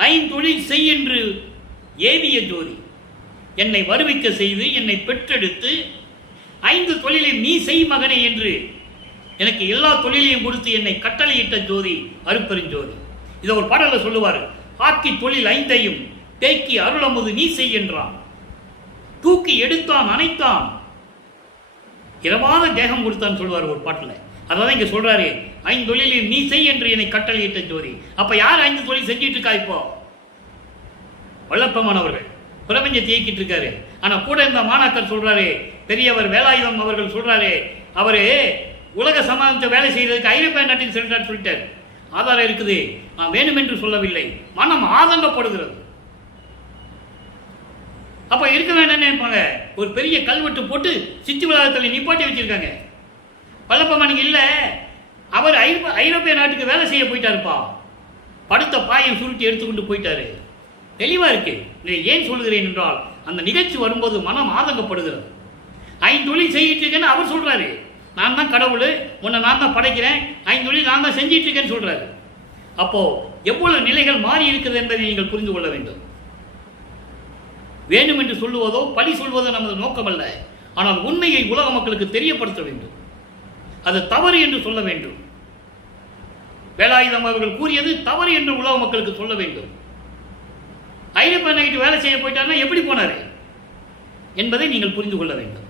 ஐந்தொழில் செய் என்று ஏவிய ஜோதி, என்னை வருவிக்க செய்து என்னை பெற்றெடுத்து 5 தொழிலை நீ செய் மகனே என்று எனக்கு எல்லா தொழிலையும் கொடுத்து என்னை கட்டளையிட்ட ஜோதி அருப்பெருஞ்சோதி. இதை ஒரு பாடல சொல்லுவார். ஆக்கி தொழில் 5ஐயும் தேக்கி அருளமுது நீ செய் என்றான், தூக்கி எடுத்தான் அணைத்தான், இரவாத தேகம் கொடுத்தான் சொல்லுவார் ஒரு பாட்டில். அதான் இங்க சொல்றாரு, 5 தொழிலையும் நீ செய் என்று என்னை கட்டளையிட்ட ஜோதி. அப்ப யார் 5 தொழில் செஞ்சிட்டு இருக்கா? இப்போ வல்லப்பமானவர்கள் பிரபஞ்சத்தை இயக்கிட்டு இருக்காரு. ஆனா கூட இந்த மாணாக்கர் சொல்றாரு, பெரியவர் வேலாயுதம் அவர்கள் சொல்றாரு, அவரு உலக சமாதானத்தை வேலை செய்யறதுக்கு ஐரோப்பிய நாட்டில் சென்றார் சொல்லிட்டார். ஆதாரம் இருக்குது, நான் வேணுமென்று சொல்லவில்லை, மனம் ஆதங்கப்படுகிறது. அப்ப இருக்க வேண்டாம் நினைப்பாங்க. ஒரு பெரிய கல்வெட்டு போட்டு சித்தி வளாகத்தில் நிப்பாட்டி வச்சிருக்காங்க. வல்லப்பமானிங்க இல்ல, அவர் ஐரோப்பிய நாட்டுக்கு வேலை செய்ய போயிட்டாருப்பா, படுத்த பாயம் சுருட்டி எடுத்துக்கொண்டு போயிட்டாரு. தெளிவா இருக்கு. ஏன் சொல்கிறேன் என்றால், அந்த நிகழ்ச்சி வரும்போது மனம் ஆதங்கப்படுகிறது. 5 தொழில் செய்யிட்டு இருக்கேன்னு அவர் சொல்றாரு. நான் தான் கடவுள், உன்னை நான் தான் படைக்கிறேன், 5 தொழில் நான் தான் செஞ்சிட்டு இருக்கேன்னு சொல்றாரு. அப்போ எவ்வளவு நிலைகள் மாறி இருக்கிறது என்பதை நீங்கள் புரிந்து கொள்ள வேண்டும். வேண்டும் என்று சொல்லுவதோ பழி சொல்வதோ நமது நோக்கம் அல்ல. ஆனால் உண்மையை உலக மக்களுக்கு தெரியப்படுத்த வேண்டும். அது தவறு என்று சொல்ல வேண்டும். வேலாயுதம் அவர்கள் கூறியது தவறு என்று உலக மக்களுக்கு சொல்ல வேண்டும். ஐரோப்பிய நாட்டுக்கு வேலை செய்ய போயிட்டாருன்னா எப்படி போனாரு என்பதை நீங்கள் புரிந்து கொள்ள வேண்டும்.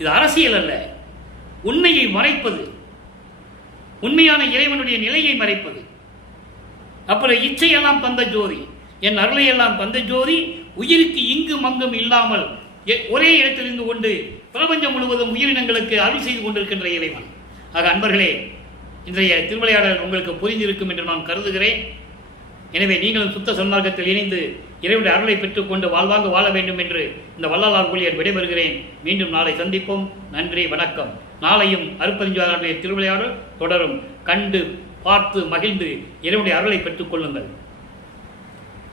இது அரசியல் அல்ல, உண்மையை மறைப்பது, உண்மையான இறைவனுடைய நிலையை மறைப்பது. அப்புறம் இச்சையெல்லாம் தந்த ஜோதி, என் அருளையெல்லாம் தந்த ஜோதி, உயிருக்கு இங்கும் அங்கும் இல்லாமல் ஒரே இடத்தில் இருந்து கொண்டு பிரபஞ்சம் முழுவதும் உயிரினங்களுக்கு அருள் செய்து கொண்டிருக்கின்ற இறைவன். ஆக அன்பர்களே, இன்றைய திருவிளையாடல் உங்களுக்கு புரிந்திருக்கும் என்று நான் கருதுகிறேன். எனவே நீங்களும் சுத்த சன்மார்க்கத்தில் இணைந்து இறைவனுடைய அருளை பெற்றுக்கொண்டு வாழ்வாங்க வாழ வேண்டும் என்று இந்த வள்ளலார் ஊழியர் விடைபெறுகிறேன். மீண்டும் நாளை சந்திப்போம். நன்றி, வணக்கம். நாளையும் அருப்பெருஞ்சோதியுடைய திருவிளையாடல் தொடரும். கண்டு பார்த்து மகிழ்ந்து இறைவனுடைய அருளை பெற்றுக் கொள்ளுங்கள்.